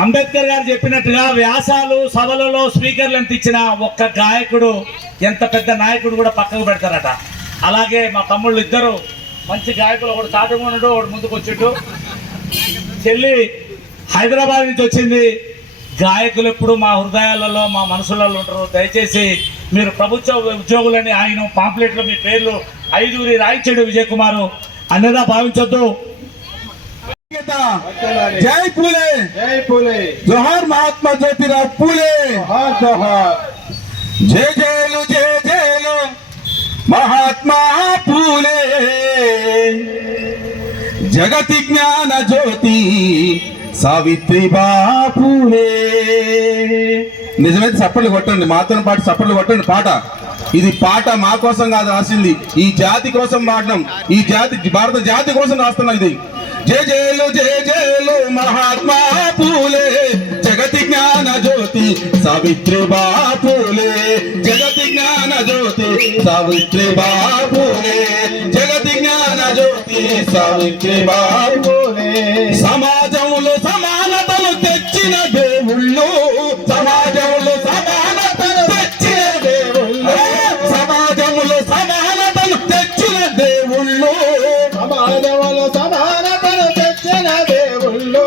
అంబేద్కర్ గారు చెప్పినట్టుగా వ్యాసాలు సభలలో స్పీకర్లు ఎంత ఇచ్చినా ఒక్క గాయకుడు ఎంత పెద్ద నాయకుడు కూడా పక్కకు పెడతారట. అలాగే మా తమ్ముళ్ళు ఇద్దరు మంచి గాయకులు, ఒకడు చాటుగా ఉన్నాడు, ఒకడు ముందుకు వచ్చిండు. చెల్లి హైదరాబాద్ నుంచి వచ్చింది. గాయకులు ఎప్పుడు మా హృదయాలలో మా మనసులలో ఉంటారు. దయచేసి మీరు ప్రభుత్వ ఉద్యోగులని ఆయన పాంప్లెట్లో మీ పేర్లు 5 రాయించాడు విజయ్ కుమార్, అన్నదా భావించొద్దు. జై పూలే, జై పూలే, జోహార్ మహాత్మా జ్యోతిరావు పూలే, జోహార్. జై జయలు, జై జయలు మహాత్మా పూలే, జగతి జ్ఞాన జ్యోతి సావిత్రిబా పూలే. నిజమైతే చప్పట్లు కొట్టండి, మాతో పాటు చప్పట్లు కొట్టండి. ఇది పాట మా కోసం కాదు రాసింది, ఈ జాతి కోసం పాడడం, ఈ జాతి భారత జాతి కోసం రాస్తున్నాం. ఇది జయలు మహాత్మా పూలే జగతి జ్ఞాన జ్యోతి సావిత్రిబా పూలే జగతి జ్ఞాన జ్యోతి సావిత్రిబా పూలే జగతి జ్ఞాన జ్యోతి సావిత్రిబా పూలే సమాజంలో సమానతను తెచ్చిన దేవుళ్ళు సమాజంలో సమానతను తెచ్చిన దేవుళ్ళు సమాజంలో సమానతను తెచ్చిన దేవుళ్ళు సమాజంలో సమానతను తెచ్చిన దేవుళ్ళు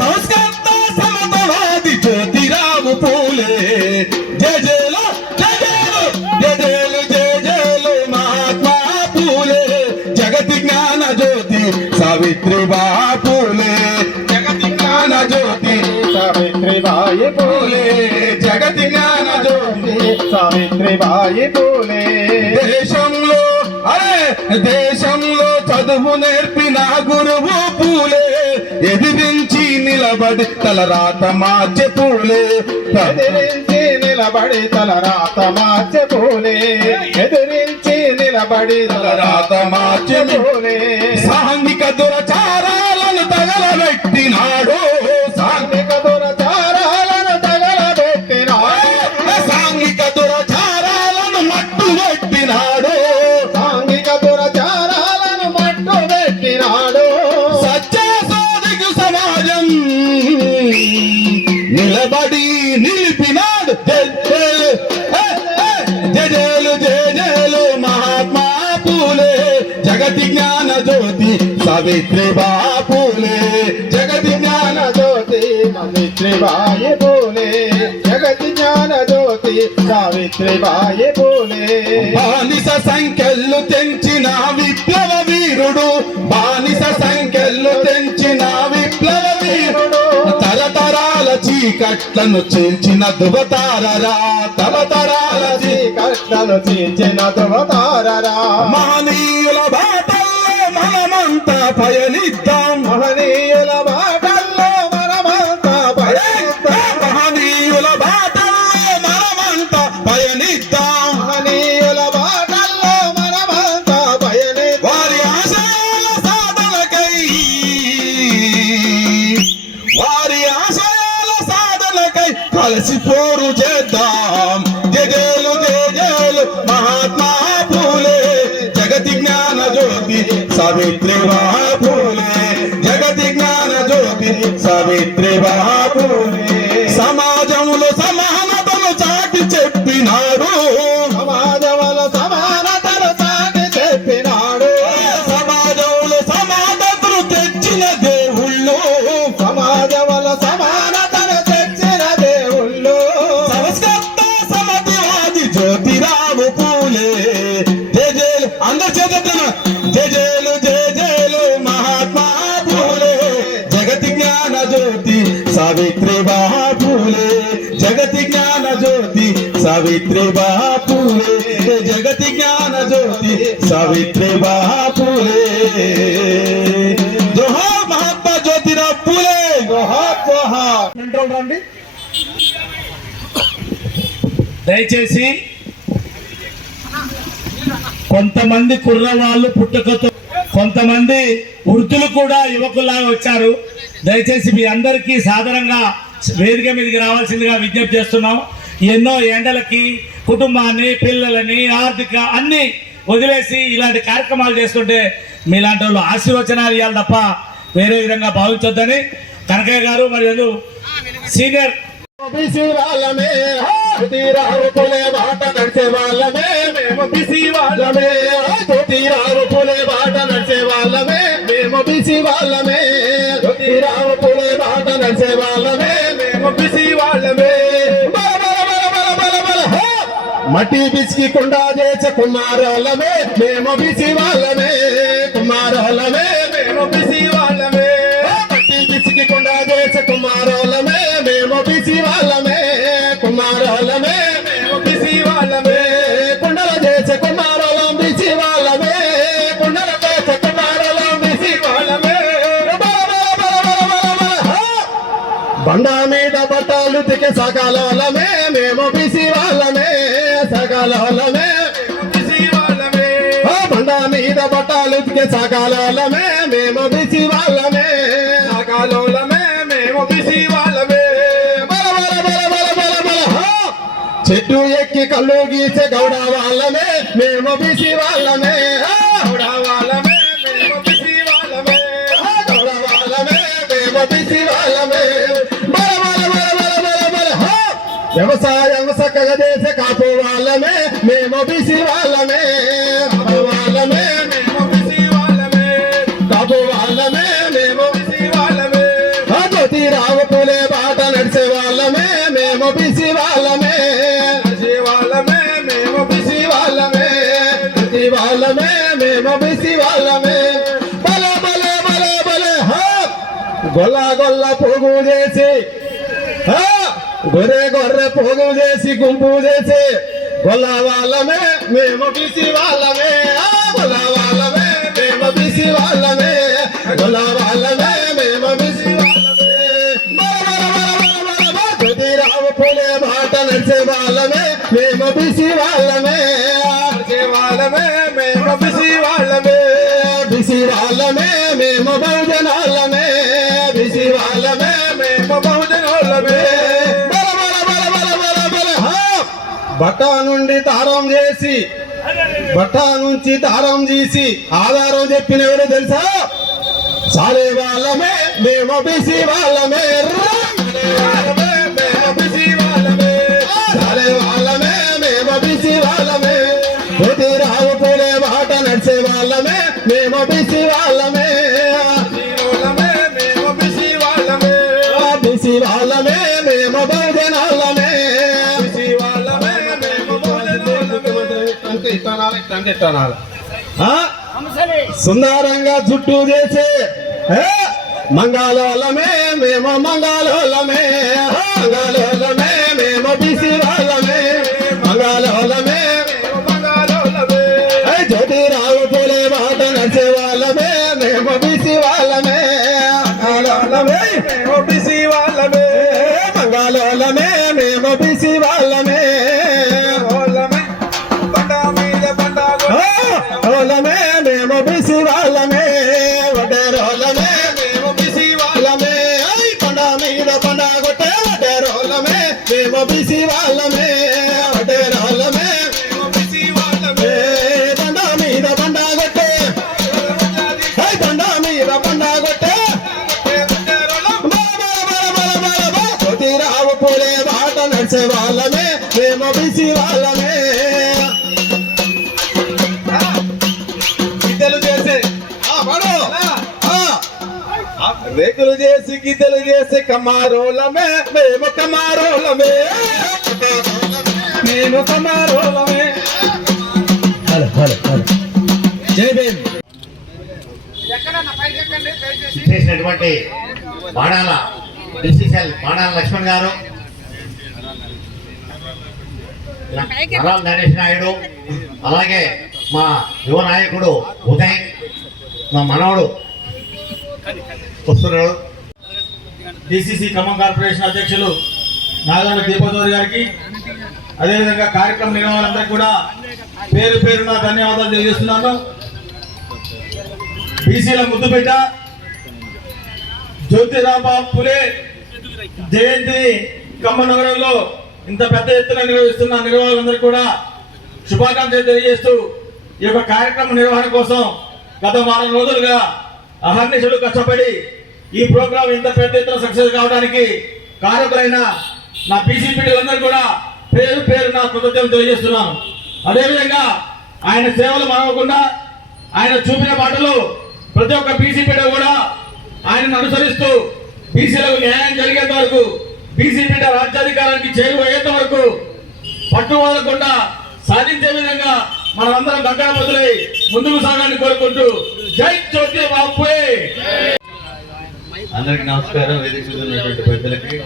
సంస్కృత సమతవాది జ్యోతిరావు పూలే జయలు జయలు మహాత్మా పూలే జగతి జ్ఞాన జ్యోతి సావిత్రిబా పూలే జగతి జ్ఞాన జ్యోతి సావిత్రిబాయి పూలే జగతి జ్ఞాన జ్యోతి సావిత్రిబాయి పూలే దేశంలో చదువు నేర్పిన గురువు పూలే ఎదిరించి నిలబడి తలరాత మార్చె పూలే ఎదిరించి నిలబడి తలరాత మార్చె పూలే ఎదిరించి నిలబడి తలరాత మార్చె పూలే సాంఘిక దురచారాలను తగలబెట్టినాడు సాంఘిక దురచారాలను తగలబెట్టినాడు సాంఘిక దురచారాలను మట్టుబెట్టినాడు సాంఘిక దురచారాలను మట్టుబెట్టినాడు సత్యసాధిక సమాజం నిలబడి నిలిపినాడు జయలు మహాత్మా పూలే జగతి జ్ఞాన జ్యోతి సావిత్రిబా పూలే జగతి జ్ఞాన జ్యోతి సావిత్రిబాయి పూలే జగతి జ్ఞాన జ్యోతి సావిత్రిబాయి పూలే బానిస సంఖ్యలు తెంచిన విప్లవ వీరుడు బానిస సంఖ్యలు తెంచిన విప్లవ వీరుడు తరతరాల చీకట్లను చీల్చిన దువతారరా తరతరాల చీకట్లను చీల్చిన దువతారరా మహనీయుల బాటల్లో మనమంతా పయనిద్దాం మహనీయుల బాటల్లో మనమంతా పయనిద్దాం మహనీయుల బాటల్లో మనమంతా పయనిద్దాం మహనీయుల బాటల్లో మనమంతా పయనిద్దాం వారి ఆశయాల సాధనకై కలిసి పోరు చేద్దాం జయలు మహాత్మా పూలే జగతి జ్ఞాన జ్యోతి సావిత్రిబా పూలే జగతి జ్ఞాన జ్యోతి సావిత్రిబా పూలే సమాజంలో సమానతను చాటి చెప్పినాడు సమాజంలో సమానతను చాటి చెప్పినాడు సమాజంలో సమానతను తెచ్చిన దేవుళ్ళు సమాజంలో సమానతను తెచ్చిన దేవుళ్ళు సంస్కృత సమతివాది జ్యోతిరావు పూలే జయలు అందరు చేతున్న జయలు మహాత్మా పూలే జగతి జ్ఞాన జ్యోతి సావిత్రిబా పూలే జగతి జ్ఞాన జ్యోతి సావిత్రిబా పూలే జగతి జ్ఞాన జ్యోతి సావిత్రిబా పూలే జోహార్ మహాత్మా జ్యోతిరావు పూలే జోహార్ రండి దయచేసి కొంతమంది కుర్రవాళ్ళు పుట్టుకతో కొంతమంది వృద్ధులు కూడా యువకులాగా వచ్చారు. దయచేసి మీ అందరికీ సాధారణంగా వేదిక మీదకి రావాల్సిందిగా విజ్ఞప్తి చేస్తున్నాం. ఎన్నో ఎండలకి కుటుంబాన్ని పిల్లలని ఆర్థిక అన్ని వదిలేసి ఇలాంటి కార్యక్రమాలు చేస్తుంటే మీలాంటి వాళ్ళు ఆశీర్వచనాలు ఇవ్వాలి తప్ప వేరే విధంగా భావించొద్దని కనకయ్య గారు మరియు సీనియర్ బీసీ వాళ్ళమే జ్యోతిరావు పూలే బాట నడిచే వాళ్ళమే మేము బీసీ వాళ్ళమే జ్యోతిరావు పూలే బాట నడిచే వాళ్ళమే మేము బీసీ వాళ్ళమే జ్యోతిరావు పూలే బాట నడిచే వాళ్ళమే మేము బీసీ వాళ్ళమే మట్టి బిస్కి కుండా చేసే కుమారోళ్ళమే మేము బీసీ వాళ్ళమే కుమారోళ్ళమే మేము బీసీ వాళ్ళమే మట్టి బిస్కి కుండా చేసే కుమారోళ్ళమే మేము బీసీ వాళ్ళమే కుమారోళ్ళమే మేము బీసీ వాళ్ళమే కుండల చేసే కుమారోళ్ళం బీసీ వాళ్ళమే కుండల చేసే కుమారోళ్ళం బీసీ వాళ్ళమే బండా మీద బట్టాలు తికే సకాలమే మేము బీసీ వాళ్ళమే సకాలమే బీసీ వాళ్ళమే బండా మీద బట్టాలు ఉతికే సకాలోలమే మేము బిసి వాళ్ళమే సకాలోలమే మేము బిసి వాళ్ళమే బల బల బల బల బల బల హా! చెట్టు ఎక్కి కళ్ళు గీసే గౌడ వాళ్ళమే మేము బిసి వాళ్ళమే హా! గౌడ వాళ్ళమే మేము బిసి వాళ్ళమే హా! గౌడ వాళ్ళమే మేము బిసి వాళ్ళమే బల బల బల బల బల బల హా! వ్యవసాయం చక్కగా చేసే కాపు వాళ్ళమే మేము బిసి వాళ్ళమే కాపు వాళ్ళమే మేము బిసి వాళ్ళమే కాపు వాళ్ళమే మేము బిసి వాళ్ళమే జ్యోతిరావు పూలే బాట నడిచే వాళ్ళమే మేము బిసి వాళ్ళమే నడిచే వాళ్ళమే మేము బిసి వాళ్ళమే నడిచే వాళ్ళమే మేము బిసి వాళ్ళమే బల బల బల బల హా! గొల్ల గొల్ల పోగు చేసి హా! గొర్రె గొర్రె పోగు చేసి గుంపు చేసి గొల్ల వాళ్ళమే మేము బిసి వాళ్ళమే గొల్ల వాళ్ళమే మేము బిసి వాళ్ళమే గొల్ల వాళ్ళమే మేము బిసి వాళ్ళమే జ్యోతిరావు పూలే మాట నడిచే వాళ్ళమే మేము బిసి వాళ్ళమే నడిచే వాళ్ళమే మేము బిసి వాళ్ళమే బిసి వాళ్ళమే మేము బహుజనాలమే బిసి వాళ్ళమే మేము బహుజనాలమే బట్ట నుండి దారం చేసి బట్ట నుంచి దారం తీసి ఆధారం చెప్పిన ఎవరు తెలుసా సాలే వాళ్ళమే మేము బిసి వాళ్ళమే సాలే వాళ్ళమే మేము బిసి వాళ్ళమే జ్యోతిరావు పూలే బాట నడిచే వాళ్ళమే మేము బిసి వాళ్ళమే బిసి వాళ్ళమే బిసి వాళ్ళమే మేము బహుజనాలమే బిసి వాళ్ళమే సుందరంగా జుట్టు చేసే మంగాళోళమే మేము మంగాళోళమే మంగాళోళమే మేము బిసి వాళ్ళమే మంగాళోళమే మంగాళోళమే జ్యోతిరావు పూలే బాట నడిచే వాళ్ళమే మేము బిసి వాళ్ళమే మంగాళోళమే మేము బిసి వాళ్ళమే మంగాళోళమే మేము బిసి వాళ్ళమే ఓలమే మేము బిసి వాళ్ళమే వడ్డేరోలమే మేము బిసి వాళ్ళమే పండ మీద పండ కొట్టే వడ్డేరోలమే మేము బిసి వాళ్ళమే వడ్డేరోలమే మేము బిసి వాళ్ళమే పండ మీద పండ కొట్టే పండ మీద పండ కొట్టే జ్యోతిరావు పూలే బాట నడిచే వాళ్ళమే మేము బిసి వాళ్ళమే రేకులు చేసి గీతలు చేసి కమారోలమే మేము కమారోలమే మేము కమారోలమే జై భీమ్ చేసినటువంటి బాణాల డిసిసిఎల్ బాణాల లక్ష్మణ్ గారు, నరాల నరేష్ నాయుడు, అలాగే మా యువ నాయకుడు ఉదయ్, మా మనవడు వస్తున్నాడు, డిసిసి ఖమ్మం కార్పొరేషన్ అధ్యక్షులు నాగండ్ల దీపచౌదరి గారికి, అదేవిధంగా కార్యక్రమ నిర్వహణలందరికీ కూడా పేరు పేరున ధన్యవాదాలు తెలియజేస్తున్నాను. బీసీల ముద్దుబిడ్డ జ్యోతిరావు పూలే జయంతి ఖమ్మం నగరంలో ఇంత పెద్ద ఎత్తున నిర్వహిస్తున్న నిర్వాహకులందరికీ కూడా శుభాకాంక్షలు తెలియజేస్తూ ఈ యొక్క కార్యక్రమ నిర్వహణ కోసం గత వారం రోజులుగా అహర్నిశలు కష్టపడి ఈ ప్రోగ్రాం ఇంత పెద్ద ఎత్తున సక్సెస్ కావడానికి కారకులైన నా పీసీపీలందరూ కూడా పేరు పేరు నా కృతజ్ఞతలు తెలియజేస్తున్నాను. అదేవిధంగా ఆయన సేవలు మరవకుండా ఆయన చూపిన బాటలో ప్రతి ఒక్క పీసీపీడ కూడా ఆయనను అనుసరిస్తూ బీసీలకు న్యాయం జరిగేంత వరకు, బీసీపీడ రాజ్యాధికారానికి చేరువయ్యేంత వరకు పట్టువదలకుండా సాధించే విధంగా మనమందరం గంగాబద్దులై ముందుకు సాగాలని కోరుకుంటూ జై జ్యోతిరావు పూలే. అందరికి నమస్కారం. వేదిక మీద ఉన్నటువంటి పెద్దలకి,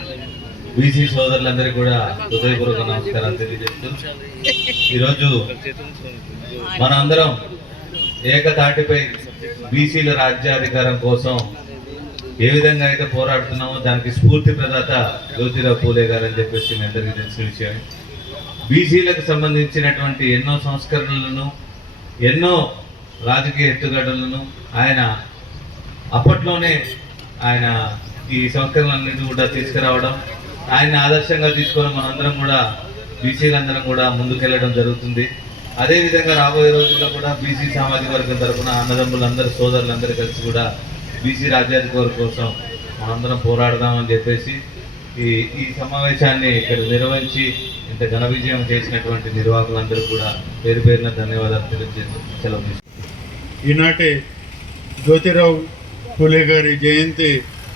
బీసీ సోదరులందరికీ కూడా హృదయపూర్వక నమస్కారాలు తెలియజేస్తూ ఈరోజు మనందరం ఏకతాటిపై బీసీల రాజ్యాధికారం కోసం ఏ విధంగా అయితే పోరాడుతున్నామో దానికి స్ఫూర్తి ప్రదాత జ్యోతిరావు పూలే గారు అని చెప్పేసి మీ అందరికీ తెలిసిన విషయం. బీసీలకు సంబంధించినటువంటి ఎన్నో సంస్కరణలను, ఎన్నో రాజకీయ ఎత్తుగడలను ఆయన అప్పట్లోనే ఆయన ఈ సంస్కరణలన్నింటినీ కూడా తీసుకురావడం, ఆయన ఆదర్శంగా తీసుకొని మనందరం కూడా బీసీలందరం కూడా ముందుకెళ్ళడం జరుగుతుంది. అదేవిధంగా రాబోయే రోజుల్లో కూడా బీసీ సామాజిక వర్గం తరఫున అన్నదమ్ములందరూ సోదరులందరూ కలిసి కూడా బీసీ రాజ్యాధికారుల కోసం మనందరం పోరాడదామని చెప్పేసి ఈ సమావేశాన్ని ఇక్కడ నిర్వహించి ఇంత ఘన విజయం చేసినటువంటి నిర్వాహకులందరూ కూడా పేరు పేరున ధన్యవాదాలు తెలియజేస్తూ సెలవు. ఈనాటి జ్యోతిరావు పూలే గారి జయంతి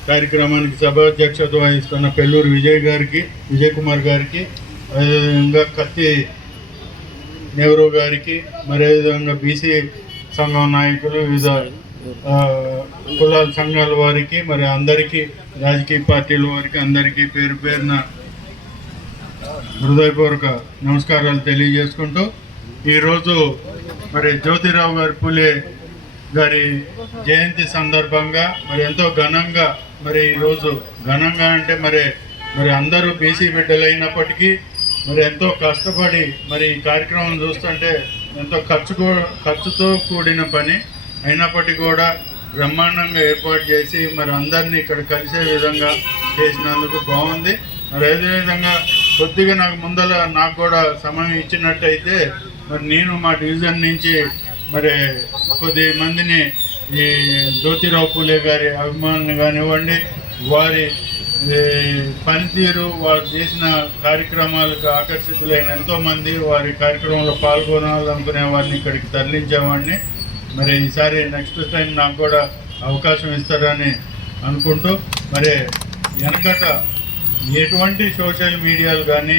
కార్యక్రమానికి సభాధ్యక్షత వహిస్తున్న పెళ్ళూరు విజయ్ కుమార్ గారికి, అదేవిధంగా కత్తి నెహ్రూ గారికి, మరి అదేవిధంగా బీసీ సంఘం నాయకులు, వివిధ కులాల సంఘాల వారికి, మరి అందరికీ రాజకీయ పార్టీల వారికి అందరికీ పేరు పేరున హృదయపూర్వక నమస్కారాలు తెలియజేసుకుంటూ, ఈరోజు మరి జ్యోతిరావు గారి పూలే గారి జయంతి సందర్భంగా మరి ఎంతో ఘనంగా, మరి ఈరోజు ఘనంగా అంటే మరి అందరూ బీసీ బిడ్డలైనప్పటికీ మరి ఎంతో కష్టపడి మరి ఈ కార్యక్రమం చూస్తుంటే ఎంతో ఖర్చుతో కూడిన పని అయినప్పటికీ కూడా బ్రహ్మాండంగా ఏర్పాటు చేసి మరి అందరినీ ఇక్కడ కలిసే విధంగా చేసినందుకు బాగుంది. మరి అదేవిధంగా కొద్దిగా నాకు కూడా సమయం ఇచ్చినట్టయితే మరి నేను మా డివిజన్ నుంచి మరి కొద్ది మందిని ఈ జ్యోతిరావు పూలే గారి అభిమానులు కానివ్వండి, వారి పనితీరు, వారు చేసిన కార్యక్రమాలకు ఆకర్షితులైన ఎంతోమంది వారి కార్యక్రమంలో పాల్గొనాలనుకునే వారిని ఇక్కడికి తరలించేవాడిని. మరి ఈసారి నెక్స్ట్ టైం నాకు కూడా అవకాశం ఇస్తారని అనుకుంటూ, మరి వెనకట ఎటువంటి సోషల్ మీడియాలు కానీ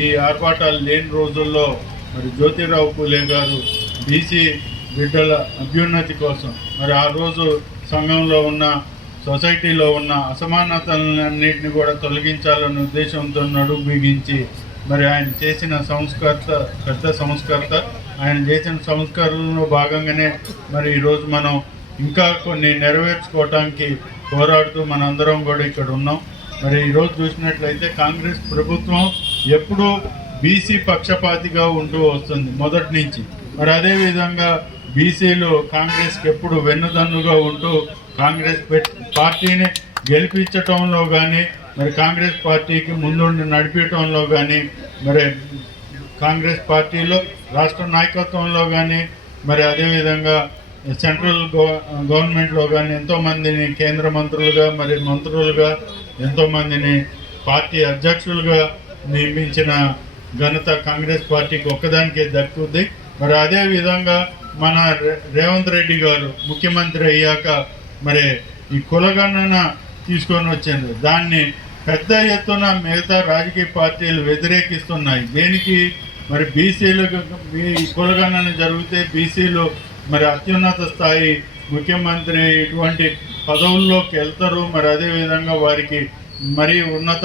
ఈ ఆర్భాటాలు లేని రోజుల్లో మరి జ్యోతిరావు పూలే గారు బీసీ బిడ్డల అభ్యున్నతి కోసం మరి ఆ రోజు సంఘంలో ఉన్న, సొసైటీలో ఉన్న అసమానతలన్నింటినీ కూడా తొలగించాలన్న ఉద్దేశంతో నడుము బిగించి మరి ఆయన చేసిన పెద్ద సంస్కర్త. ఆయన చేసిన సంస్కరణలో భాగంగానే మరి ఈరోజు మనం ఇంకా కొన్ని నెరవేర్చుకోవటానికి పోరాడుతూ మనందరం కూడా ఇక్కడ ఉన్నాం. మరి ఈరోజు చూసినట్లయితే కాంగ్రెస్ ప్రభుత్వం ఎప్పుడూ బీసీ పక్షపాతిగా ఉంటూ వస్తుంది మొదటి నుంచి. మరి అదేవిధంగా బీసీలు కాంగ్రెస్కి ఎప్పుడు వెన్నుదన్నుగా ఉంటూ కాంగ్రెస్ పార్టీని గెలిపించటంలో కానీ, మరి కాంగ్రెస్ పార్టీకి ముందుండి నడిపించడంలో కానీ, మరి కాంగ్రెస్ పార్టీలో రాష్ట్ర నాయకత్వంలో కానీ, మరి అదేవిధంగా సెంట్రల్ గవర్నమెంట్లో కానీ ఎంతోమందిని కేంద్ర మంత్రులుగా, మరి మంత్రులుగా ఎంతోమందిని పార్టీ అధ్యక్షులుగా నియమించిన ఘనత కాంగ్రెస్ పార్టీకి ఒక్కదానికే దక్కుద్ది. మరి అదేవిధంగా మన రేవంత్ రెడ్డి గారు ముఖ్యమంత్రి అయ్యాక మరి ఈ కులగణన తీసుకొని వచ్చింది. దాన్ని పెద్ద ఎత్తున మిగతా రాజకీయ పార్టీలు వ్యతిరేకిస్తున్నాయి. దేనికి? మరి బీసీలకు ఈ కులగణన జరిగితే బీసీలు మరి అత్యున్నత స్థాయి ముఖ్యమంత్రి ఇటువంటి పదవుల్లోకి వెళ్తారు. మరి అదేవిధంగా వారికి మరీ ఉన్నత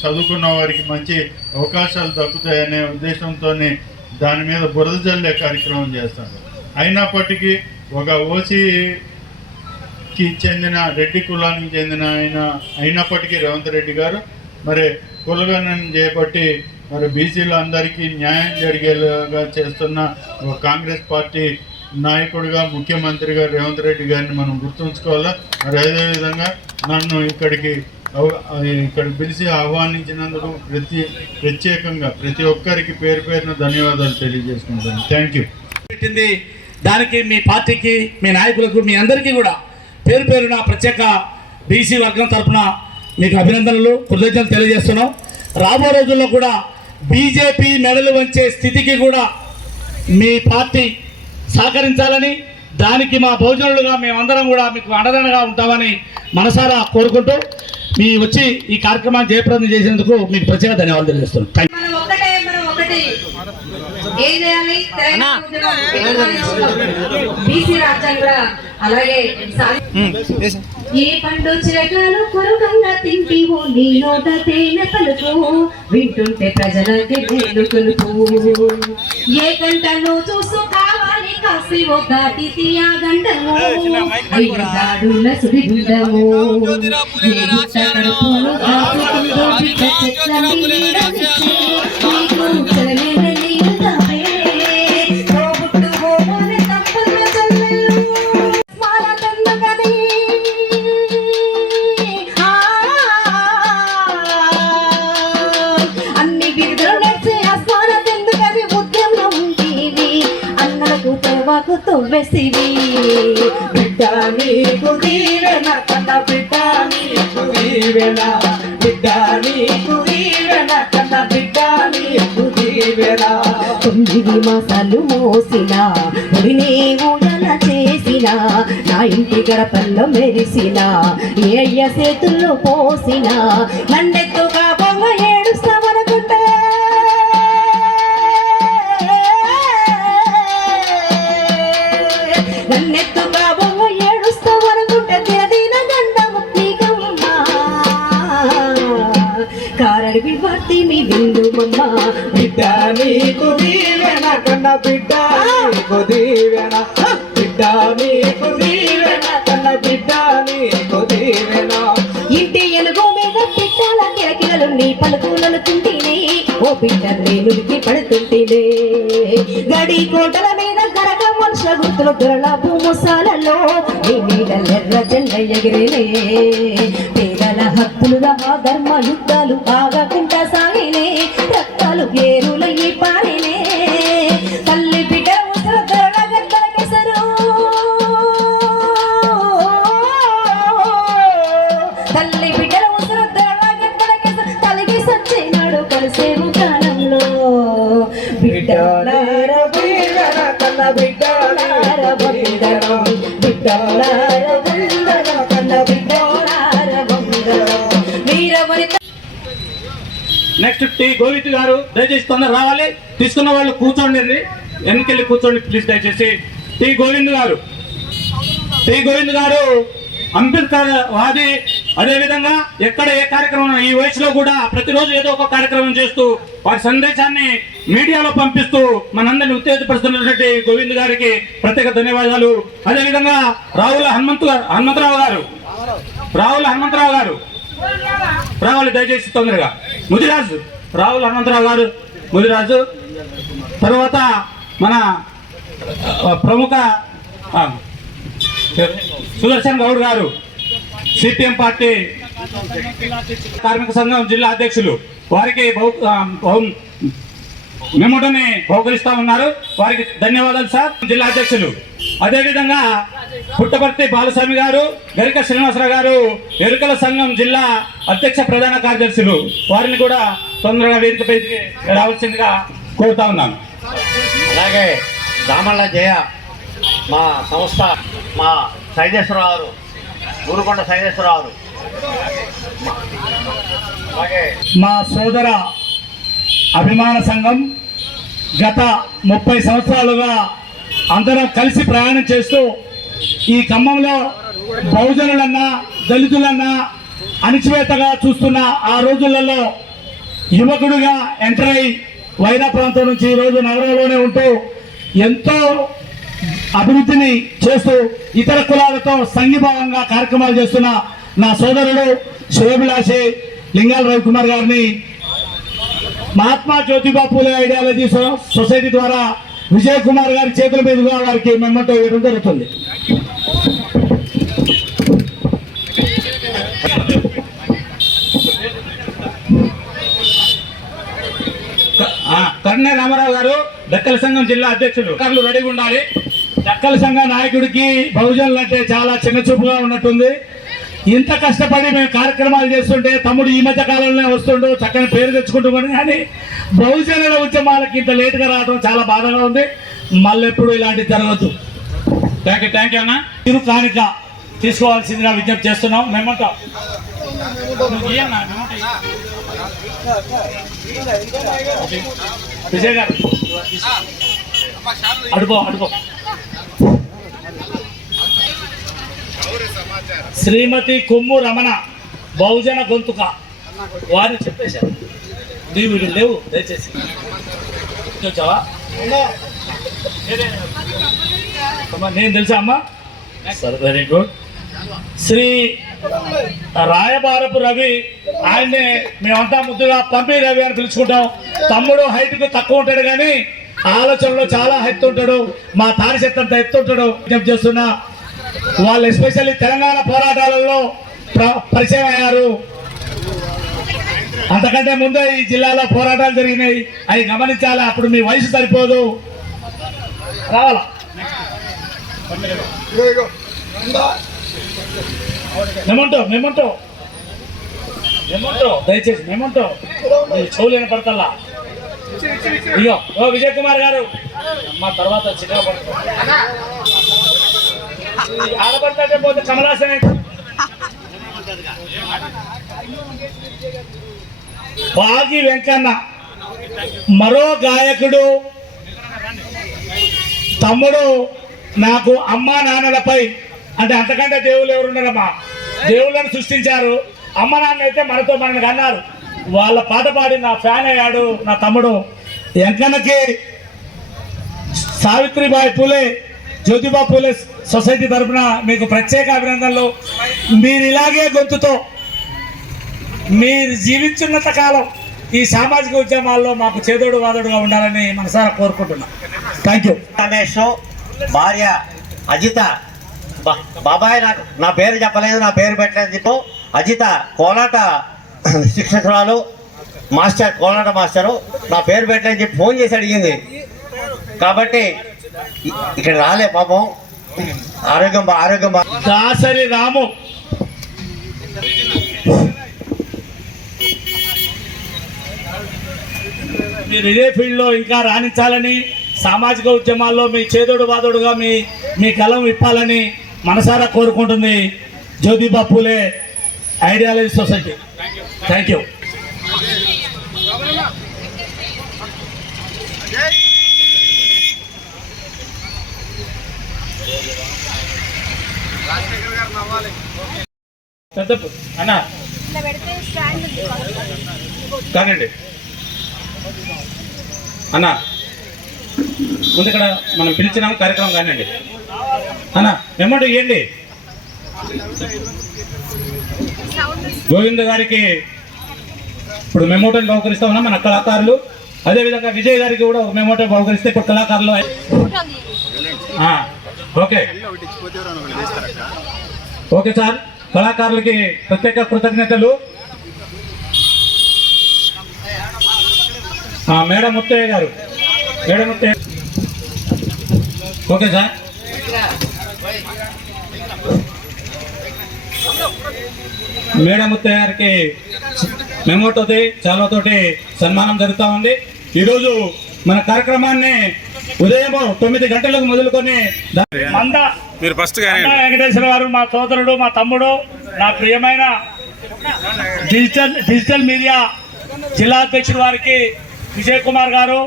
చదువుకున్న వారికి మంచి అవకాశాలు దక్కుతాయనే ఉద్దేశంతోనే దాని మీద బురద జల్లే కార్యక్రమం చేస్తారు. అయినప్పటికీ ఒక ఓసీకి చెందిన రెడ్డి కులానికి చెందిన అయినప్పటికీ రేవంత్ రెడ్డి గారు మరి కులగణన చేపట్టి మరి బీసీలు అందరికీ న్యాయం జరిగేలాగా చేస్తున్న ఒక కాంగ్రెస్ పార్టీ నాయకుడిగా, ముఖ్యమంత్రిగా రేవంత్ రెడ్డి గారిని మనం గుర్తుంచుకోవాలా. మరి అదేవిధంగా నన్ను ఇక్కడికి పిలిచి ఆహ్వానించినందుకు ప్రత్యేకంగా ప్రతి ఒక్కరికి పేరు పేరున ధన్యవాదాలు తెలియజేసుకుంటాను. Thank you. పెట్టింది దానికి మీ పార్టీకి, మీ నాయకులకు, మీ అందరికీ కూడా పేరు పేరున ప్రత్యేక బీసీ వర్గం తరఫున మీకు అభినందనలు, కృతజ్ఞతలు తెలియజేస్తున్నాం. రాబో రోజుల్లో కూడా బీజేపీ మెడలు వంచే స్థితికి కూడా మీ పార్టీ సహకరించాలని, దానికి మా భోజనులుగా మేమందరం కూడా మీకు అండదండగా ఉంటామని మనసారా కోరుకుంటూ మీ వచ్చి ఈ కార్యక్రమాన్ని జయప్రదం చేసినందుకు మీకు ప్రత్యేక ధన్యవాదాలు తెలియజేస్తున్నాం. ఏం చేయాలి? బీసీ రాజ్యాన్ని కూడా అలాగే ఏ పండు చిరకాలు కొరకంగా తింటివో నీ నోట తేనె పలుకు వింటుంటే ప్రజలకి తెలుపు ఏ గంటను చూస్తూ కావాలి కాసి ఒక తిథియా గంటము ఐదు దాడుల సుడిగుండము ఏ గుట్ట కడుపును కాసుకుంటూ బిడ్డ చెట్లని నీడనిచ్చి నీకు చెలమేల నీడతావే తోబుట్టు పోనే కాలువకు తువ్వెసివి బిడ్డ నీకు దీవెన కన్న బిడ్డ నీకు దీవెన బిడ్డ నీకు దీవెన కన్న బిడ్డ నీకు దీవెన 9 మాసాలు మోసిన ఒడినే ఊయల చేసిన నా ఇంటి గడపల్లో మెరిసిన ఏ అయ్య చేతుల్లో పోసిన నన్నెత్తుగా బొమ్మ ఏడుస్తామనుకుంటే నన్నెత్తుగా బొమ్మ ఏడుస్తామనుకుంటే తినదిన గండము నీకమ్మా కారడివి భర్తీ మీ విందుమమ్మ బిడ్డ నీకు దీవెన కన్న బిడ్డ నీకు దీవెన బిడ్డ నీకు దీవెన కన్న బిడ్డ నీకు దీవెన ఇంటి ఎలుగు మీద పిట్టాల కిలకిలలు నీ పలుకులను తింటినే ఓ బిడ్డ నేనుడికి పడుతుంటేనే గడి కోటల మీద గరగ మనుషుల గుర్తులు దొరల భూముసాలలో నీ నీడలెర్ర జెండ ఎగిరేనే పేదల హక్కులుగా ధర్మ యుద్ధాలు ఆగకుండా సాగినే రక్తాలు ఏరులయ్యి పారేనే తల్లి బిడ్డ ఉసురు దొరల గద్దల కెసరు తల్లి బిడ్డల ఉసురు దొరల గద్దల కెసరు తలిగి సచ్చినాడు కలిసేవు కాలంలో బిడ్డలార దీవెన కన్న బిడ్డ బిడ్డలార వందనం బిడ్డలార వందనం కన్న బిడ్డలార వందనం వీరవనిత నెక్స్ట్ టీ గోవింద్ గారు దయచేసి తొందర రావాలి. తీసుకున్న వాళ్ళు కూర్చోండి, వెనకెళ్ళి కూర్చోండి ప్లీజ్ దయచేసి. టీ గోవింద్ గారు అంబేద్కర్ వాది. అదేవిధంగా ఎక్కడ ఏ కార్యక్రమం ఈ వయసులో కూడా ప్రతిరోజు ఏదో ఒక కార్యక్రమం చేస్తూ వారి సందేశాన్ని మీడియాలో పంపిస్తూ మనందరినీ ఉత్తేజపరుస్తున్నటువంటి గోవింద్ గారికి ప్రత్యేక ధన్యవాదాలు. అదేవిధంగా రావుల హనుమంతరావు గారు రావాలి దయచేసి తొందరగా. రావుల హనుమంతరావు గారు ముదిరాజు. తర్వాత మన ప్రముఖ సుదర్శన్ గౌడ్ గారు సిపిఎం పార్టీ కార్మిక సంఘం జిల్లా అధ్యక్షులు. వారికి మెమోటోని బహుకరిస్తా ఉన్నారు. వారికి ధన్యవాదాలు సార్ జిల్లా అధ్యక్షులు. అదేవిధంగా పుట్టపర్తి బాలస్వామి గారు, గరిక శ్రీనివాసరావు గారు ఎరుకల సంఘం జిల్లా అధ్యక్ష ప్రధాన కార్యదర్శులు. వారిని కూడా తొందరగా వేదికపైకి రావాల్సిందిగా కోరుతా ఉన్నాను. అలాగే దామల్ల జయ మా సంస్థ మా సైదేశ్వరరావు గారు, ఊరుకొండ సైదేశ్వరరావు గారు, అలాగే మా సోదర అభిమాన సంఘం గత 30 సంవత్సరాలుగా అందరం కలిసి ప్రయాణం చేస్తూ ఈ ఖమ్మంలో బహుజనులన్నా దళితులన్నా అణిచివేతగా చూస్తున్న ఆ రోజులలో యువకుడిగా ఎంటర్ అయి వైరా ప్రాంతం నుంచి ఈరోజు నగరంలోనే ఉంటూ ఎంతో అభివృద్ధిని చేస్తూ ఇతర కులాలతో సంఘీభావంగా కార్యక్రమాలు చేస్తున్న నా సోదరుడు శ్రేయభిలాషి లింగాల రవికుమార్ గారిని మహాత్మా జ్యోతిబా పూలే ఐడియాలజీ సొసైటీ ద్వారా విజయ్ కుమార్ గారి చేతుల మీదుగా వారికి మెమోటో ఇవ్వడం జరుగుతుంది. కర్ణ రామారావు గారు దక్కల సంఘం జిల్లా అధ్యక్షులు. కర్లు రెడీగా ఉండాలి. దక్కల సంఘ నాయకుడికి బహుజనులు అంటే చాలా చిన్న చూపుగా ఉన్నట్టుంది. ఇంత కష్టపడి మేము కార్యక్రమాలు చేస్తుంటే తమ్ముడు ఈ మధ్య కాలంలోనే వస్తుండో చక్కని పేరు తెచ్చుకుంటున్నాడు, కానీ బహుజనుల ఉద్యమాలకి ఇంత లేటుగా రావడం చాలా బాధగా ఉంది. మళ్ళెప్పుడు ఇలాంటివి జరగదు. థ్యాంక్ యూ అన్న. మీరు కానుక తీసుకోవాల్సిందిగా విజ్ఞప్తి చేస్తున్నాం. మేమంతా విజయ్ గారు అడుపో శ్రీమతి కొమ్ము రమణ బహుజన గొంతుక వారిని చెప్పేశారు. నీవు లేవు దయచేసి వచ్చావా? నేను తెలుసా అమ్మా? సరే, వెరీ గుడ్. శ్రీ రాయబారపు రవి, ఆయన్ని మేమంతా ముద్దుగా పంపి రవి అని పిలుచుకుంటాం. తమ్ముడు హైట్కు తక్కువ ఉంటాడు కానీ ఆలోచనలో చాలా హైట్ ఉంటాడు. మా తాడి చెత్త అంత ఎత్తుంటాడు. విజ్ఞప్తి చేస్తున్నా. వాళ్ళు ఎస్పెషల్లీ తెలంగాణ పోరాటాలలో పరిచయం అయ్యారు. అంతకంటే ముందే ఈ జిల్లాలో పోరాటాలు జరిగినాయి, అవి గమనించాలి. అప్పుడు మీ వయసు సరిపోదు. రావాలా? మెమంటో మెమంటో మెమంటో దయచేసి మెమంటో చెవులు వినపడతల్లా. ఇగో ఓ విజయ్ కుమార్ గారు మా తర్వాత చిన్న ఆడపడతాడే పోతే కమలాసనే. బాగి వెంకన్న మరో గాయకుడు తమ్ముడు. నాకు అమ్మా నాన్నలపై అంటే అంతకంటే దేవుళ్ళు ఎవరున్నారమ్మా, దేవుళ్ళని సృష్టించారు. అమ్మ నాన్న అయితే మనతో మనకు అన్నారు. వాళ్ళ పాట పాడి నా ఫ్యాన్ అయ్యాడు నా తమ్ముడు వెంకన్నకి. సావిత్రిబాయి పూలే జ్యోతిబా పూలే సొసైటీ తరఫున మీకు ప్రత్యేక అభినందనలు. మీరు ఇలాగే గొంతుతో మీరు జీవించున్నంత కాలం ఈ సామాజిక ఉద్యమాల్లో మాకు చేదోడు వాదోడుగా ఉండాలని మనసారా కోరుకుంటున్నాం. Thank you. రమేష్ భార్య అజిత, బాబాయ్ నాకు నా పేరు చెప్పలేదు, నా పేరు పెట్టలేదు చెప్పు. అజిత కోలాట శిక్షకురాలు, మాస్టర్, కోలాట మాస్టరు. నా పేరు పెట్టలేదని చెప్పి ఫోన్ చేసి అడిగింది. కాబట్టి ఇక్కడ రాలే పాపం. ఆరోగ్యం దాసరి రాము మీరు ఇదే ఫీల్డ్లో ఇంకా రాణించాలని, సామాజిక ఉద్యమాల్లో మీ చేదోడు వాదోడుగా మీ కలం విప్పాలని మనసారా కోరుకుంటుంది Jyotiba Phule ideology society. Thank you. అన్న కానండి అన్న, ముందు ఇక్కడ మనం పిలిచిన కార్యక్రమం కానివ్వండి అన్న. అమౌంట్ ఇవ్వండి. గోవింద్ గారికి ఇప్పుడు మెమోటోని బహుకరిస్తా ఉన్నాం మన కళాకారులు. అదేవిధంగా విజయ్ గారికి కూడా ఒక మెమోటో బహుకరిస్తే ఇప్పుడు కళాకారులు. ఓకే ఓకే సార్, కళాకారులకి ప్రత్యేక కృతజ్ఞతలు. Madam Muthaiah garu, madam Muthaiah. Okay sir. Madam Muthaiah గారికి మెమోటోది చాలాతోటి సన్మానం జరుగుతూ ఉంది. ఈరోజు మన కార్యక్రమాన్ని ఉదయం 9 గంటలకు మొదలుకొని మంద వెంకటేశ్వర గారు మా సోదరుడు, మా తమ్ముడు, నా ప్రియమైన డిజిటల్ మీడియా జిల్లా అధ్యక్షుడు వారికి విజయ్ కుమార్ గారు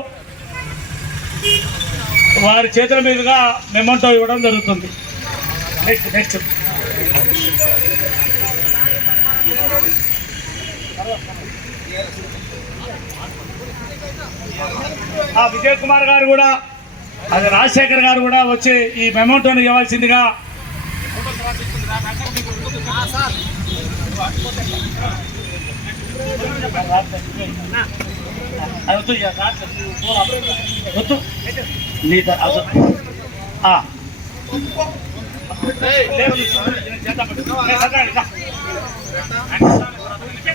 వారి చేతుల మీదుగా మెమోటో ఇవ్వడం జరుగుతుంది. నెక్స్ట్ విజయ్ కుమార్ గారు కూడా, అది రాజశేఖర్ గారు కూడా వచ్చి ఈ మెమోటోని ఇవ్వాల్సిందిగా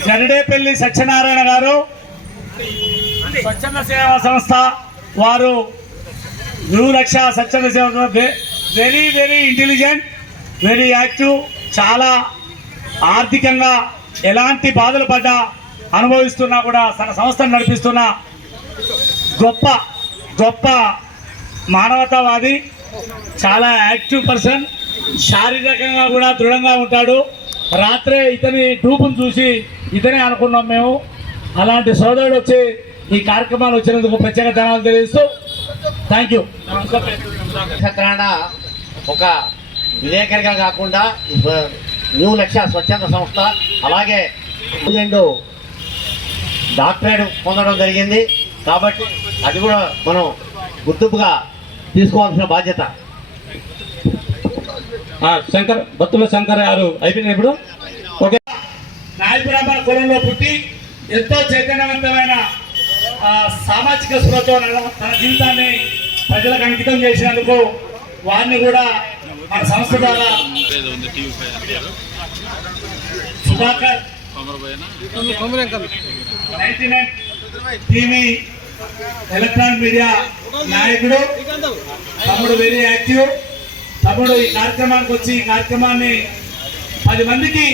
జరడేపల్లి సత్యనారాయణ గారు స్వచ్ఛంద సేవా సంస్థ వారు, గురులక్ష స్వచ్ఛంద సేవ, very very intelligent, very active. చాలా ఆర్థికంగా ఎలాంటి బాధలు పడ్డా అనుభవిస్తున్నా కూడా తన సంస్థను నడిపిస్తున్న గొప్ప గొప్ప మానవతావాది, చాలా యాక్టివ్ పర్సన్. శారీరకంగా కూడా దృఢంగా ఉంటాడు. రాత్రే ఇతని డూపును చూసి ఇతనే అనుకున్నాం మేము. అలాంటి సోదరుడు వచ్చి ఈ కార్యక్రమాలు వచ్చినందుకు ప్రత్యేక ధన్యవాదాలు తెలియజేస్తూ థ్యాంక్ యూ. సత్యనారాయణ ఒక విలేకరిగా కాకుండా న్యూ లక్ష్య స్వచ్ఛంద సంస్థ, అలాగే 2 డాక్టరేట్ పొందడం జరిగింది. కాబట్టి అది కూడా మనం గుర్తింపుగా తీసుకోవాల్సిన బాధ్యత. శంకర్, బత్తుల శంకర్ గారు అయిపోయింది ఇప్పుడు. ఓకే, నాయకురాబాద్ కులంలో పుట్టి ఎంతో చైతన్యవంతమైన సామాజిక స్పృహతో తన జీవితాన్ని ప్రజలకు అంకితం చేసినందుకు వారిని కూడా మన సంస్థ ద్వారా సుధాకర్ 99 టీవీ ఎలక్ట్రానిక్ మీడియా నాయకుడు తమ్ముడు, వెరీ యాక్టివ్ తమ్ముడు. ఈ కార్యక్రమానికి వచ్చి ఈ కార్యక్రమాన్ని 10 మందికి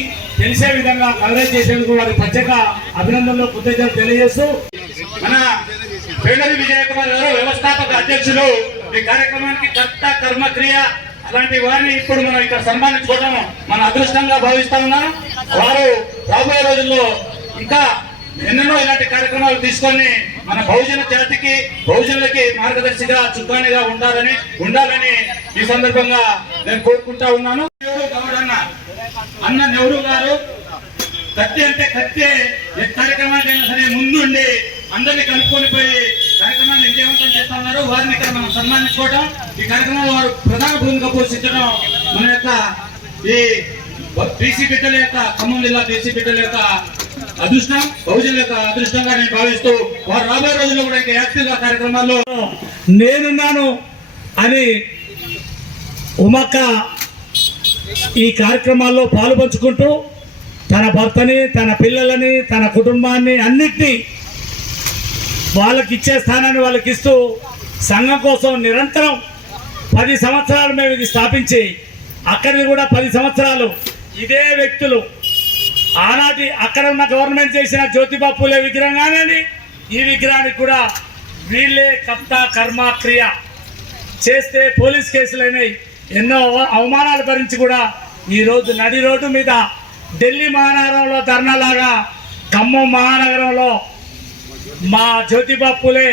తెలిసే విధంగా కవరేజ్ చేసేందుకు వారి ప్రత్యేక అభినందనలు, కృతజ్ఞతలు తెలియజేస్తూ మన పేదరి విజయ్ కుమార్ గారు వ్యవస్థాపక అధ్యక్షులు. ఈ కార్యక్రమానికి కర్త కర్మక్రియ అలాంటి వారిని ఇప్పుడు మనం ఇక్కడ సన్మానించుకోవడం మన అదృష్టంగా భావిస్తా ఉన్నాను. వారు రాబోయే రోజుల్లో ఇంకా ఎన్నెన్నో ఇలాంటి కార్యక్రమాలు తీసుకొని మన బహుజన జాతికి, బహుజనులకి మార్గదర్శిగా, చుక్కానిగా ఉండాలని ఈ సందర్భంగా నేను కోరుకుంటా ఉన్నాను. అన్న నెహ్రూ గారు కత్తి అంటే కత్తి, ఏ కార్యక్రమానికైనా సరే ముందుండి అందరినీ కలుపుకొని పోయి కార్యక్రమాన్ని విజయవంతం చేస్తా ఉన్నారు. వారిని ఇక్కడ మనం సన్మానించుకోవడం, ఈ కార్యక్రమంలో వారు ప్రధాన భూమిక పోషించడం మన యొక్క ఈ బీసీ బిడ్డల యొక్క, ఖమ్మం జిల్లా బీసీ బిడ్డల యొక్క అదృష్టం, బహుజనుల యొక్క అదృష్టంగా నేను భావిస్తూ వారు రాబోయే రోజుల్లో కూడా ఇంకా యాక్టివ్ గా కార్యక్రమాల్లో నేనున్నాను అని ఉమక్క ఈ కార్యక్రమాల్లో పాలుపంచుకుంటూ తన భర్తని, తన పిల్లలని, తన కుటుంబాన్ని అన్నిటినీ వాళ్ళకి ఇచ్చే స్థానాన్ని వాళ్ళకి ఇస్తూ సంఘం కోసం నిరంతరం 10 సంవత్సరాలు మేము ఇది స్థాపించి, అక్కడిది కూడా 10 సంవత్సరాలు ఇదే వ్యక్తులు ఆనాటి అక్కడ ఉన్న గవర్నమెంట్ చేసిన జ్యోతిబా పూలే విగ్రహం కానివ్వండి, ఈ విగ్రహానికి కూడా వీళ్ళే కర్త కర్మ క్రియ చేస్తే పోలీస్ కేసులు అయినాయి. ఎన్నో అవమానాలు భరించి కూడా ఈరోజు నడి రోడ్డు మీద ఢిల్లీ మహానగరంలో ధర్నాలాగా ఖమ్మం మహానగరంలో మా జ్యోతిబా పూలే,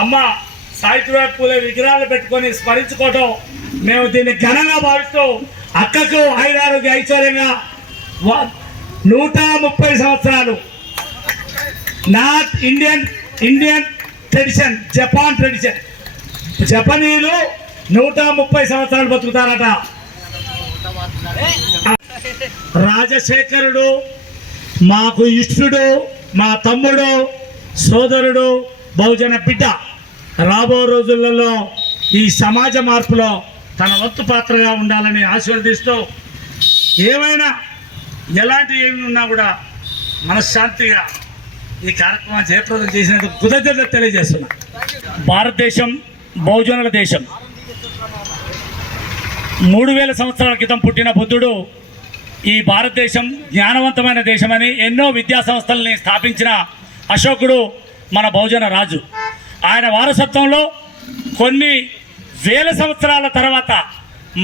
అమ్మ సావిత్రిబాయి పూలే విగ్రహాలు పెట్టుకొని స్మరించుకోవటం మేము దీన్ని ఘనంగా భావిస్తూ అక్కకు ఆయురారోగ్య ఐశ్వర్యంగా 130 సంవత్సరాలు not Indian tradition, Japan tradition. జపనీయులు 130 సంవత్సరాలు బతుకుతారట. రాజశేఖరుడు మాకు ఇష్టుడు, మా తమ్ముడు, సోదరుడు, బహుజన బిడ్డ. రాబో రోజులలో ఈ సమాజ మార్పులో తన వంతు పాత్రగా ఉండాలని ఆశీర్వదిస్తూ, ఏమైనా ఎలాంటి ఏమి ఉన్నా కూడా మనశ్శాంతిగా ఈ కార్యక్రమాన్ని జయప్రదం చేసినందుకు కృతజ్ఞతలు తెలియజేస్తున్నా. భారతదేశం బహుజనుల దేశం. 3000 సంవత్సరాల క్రితం పుట్టిన బుద్ధుడు ఈ భారతదేశం జ్ఞానవంతమైన దేశమని ఎన్నో విద్యా సంస్థల్ని స్థాపించిన అశోకుడు మన బహుజన రాజు. ఆయన వారసత్వంలో కొన్ని వేల సంవత్సరాల తర్వాత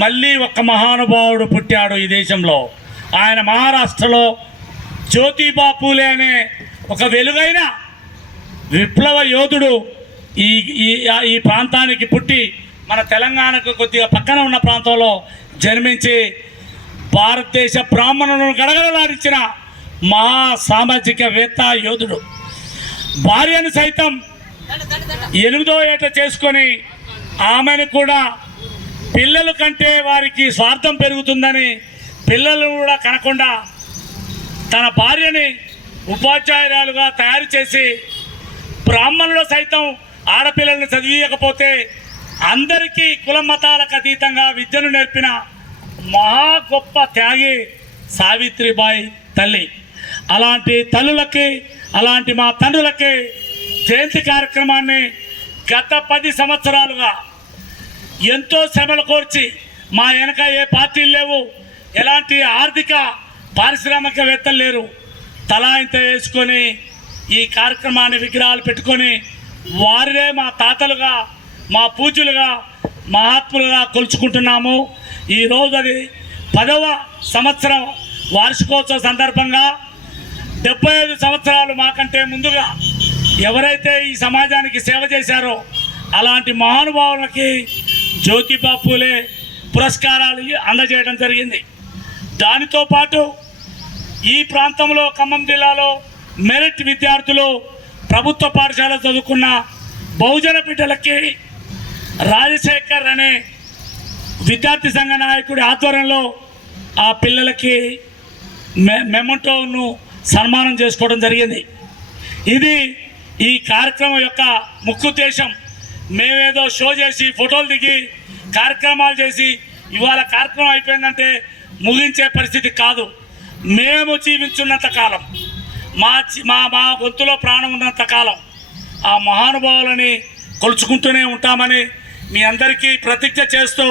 మళ్ళీ ఒక మహానుభావుడు పుట్టాడు ఈ దేశంలో. ఆయన మహారాష్ట్రలో జ్యోతిబా పూలే అనే ఒక వెలుగైన విప్లవ యోధుడు ఈ ప్రాంతానికి పుట్టి మన తెలంగాణకు కొద్దిగా పక్కన ఉన్న ప్రాంతంలో జన్మించి భారతదేశ బ్రాహ్మణులను గడగడలాడించిన మహా సామాజికవేత్త యోధుడు. భార్యను సైతం 8వ ఏట చేసుకొని ఆమెను కూడా పిల్లల కంటే వారికి స్వార్థం పెరుగుతుందని పిల్లలు కూడా కనకుండా తన భార్యని ఉపాధ్యాయురాలుగా తయారు చేసి బ్రాహ్మణులు సైతం ఆడపిల్లల్ని చదివియకపోతే అందరికీ కుల మతాలకు అతీతంగా విద్యను నేర్పిన మహా గొప్ప త్యాగి సావిత్రిబాయి తల్లి. అలాంటి తల్లులకి, అలాంటి మా తండ్రులకి జయంతి కార్యక్రమాన్ని గత 10 సంవత్సరాలుగా ఎంతో శ్రమలు కోర్చి, మా వెనక ఏ పార్టీలు లేవు, ఎలాంటి ఆర్థిక పారిశ్రామికవేత్తలు లేరు, తలా ఇంత వేసుకొని ఈ కార్యక్రమాన్ని విగ్రహాలు పెట్టుకొని వారినే మా తాతలుగా, మా పూజ్యులుగా, మహాత్ములుగా కొలుచుకుంటున్నాము. ఈరోజు అది 10వ సంవత్సరం వార్షికోత్సవ సందర్భంగా 75 సంవత్సరాలు మాకంటే ముందుగా ఎవరైతే ఈ సమాజానికి సేవ చేశారో అలాంటి మహానుభావులకి జ్యోతిబా పూలే పురస్కారాలు అందజేయడం జరిగింది. దానితో పాటు ఈ ప్రాంతంలో ఖమ్మం జిల్లాలో మెరిట్ విద్యార్థులు, ప్రభుత్వ పాఠశాల చదువుకున్న బహుజన బిడ్డలకి రాజశేఖర్ అనే విద్యార్థి సంఘ నాయకుడి ఆధ్వర్యంలో ఆ పిల్లలకి మెమంటోను సన్మానం చేసుకోవడం జరిగింది. ఇది ఈ కార్యక్రమం యొక్క ముఖ్య ఉద్దేశం. మేమేదో షో చేసి ఫోటోలు దిగి కార్యక్రమాలు చేసి ఇవాళ కార్యక్రమం అయిపోయిందంటే ముగించే పరిస్థితి కాదు. మేము జీవించున్నంత కాలం, మా గొంతులో ప్రాణం ఉన్నంత కాలం ఆ మహానుభావులని కొలుచుకుంటూనే ఉంటామని మీ అందరికీ ప్రతిజ్ఞ చేస్తూ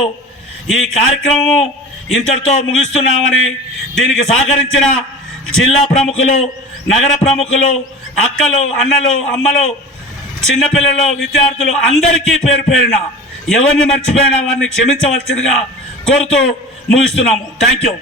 ఈ కార్యక్రమం ఇంతటితో ముగిస్తున్నామని, దీనికి సహకరించిన జిల్లా ప్రముఖులు, నగర ప్రముఖులు, అక్కలు, అన్నలు, అమ్మలు, చిన్నపిల్లలు, విద్యార్థులు అందరికీ పేరు పేరున ఎవరిని మర్చిపోయినా వారిని క్షమించవలసిందిగా కోరుతూ ముగిస్తున్నాము. Thank you.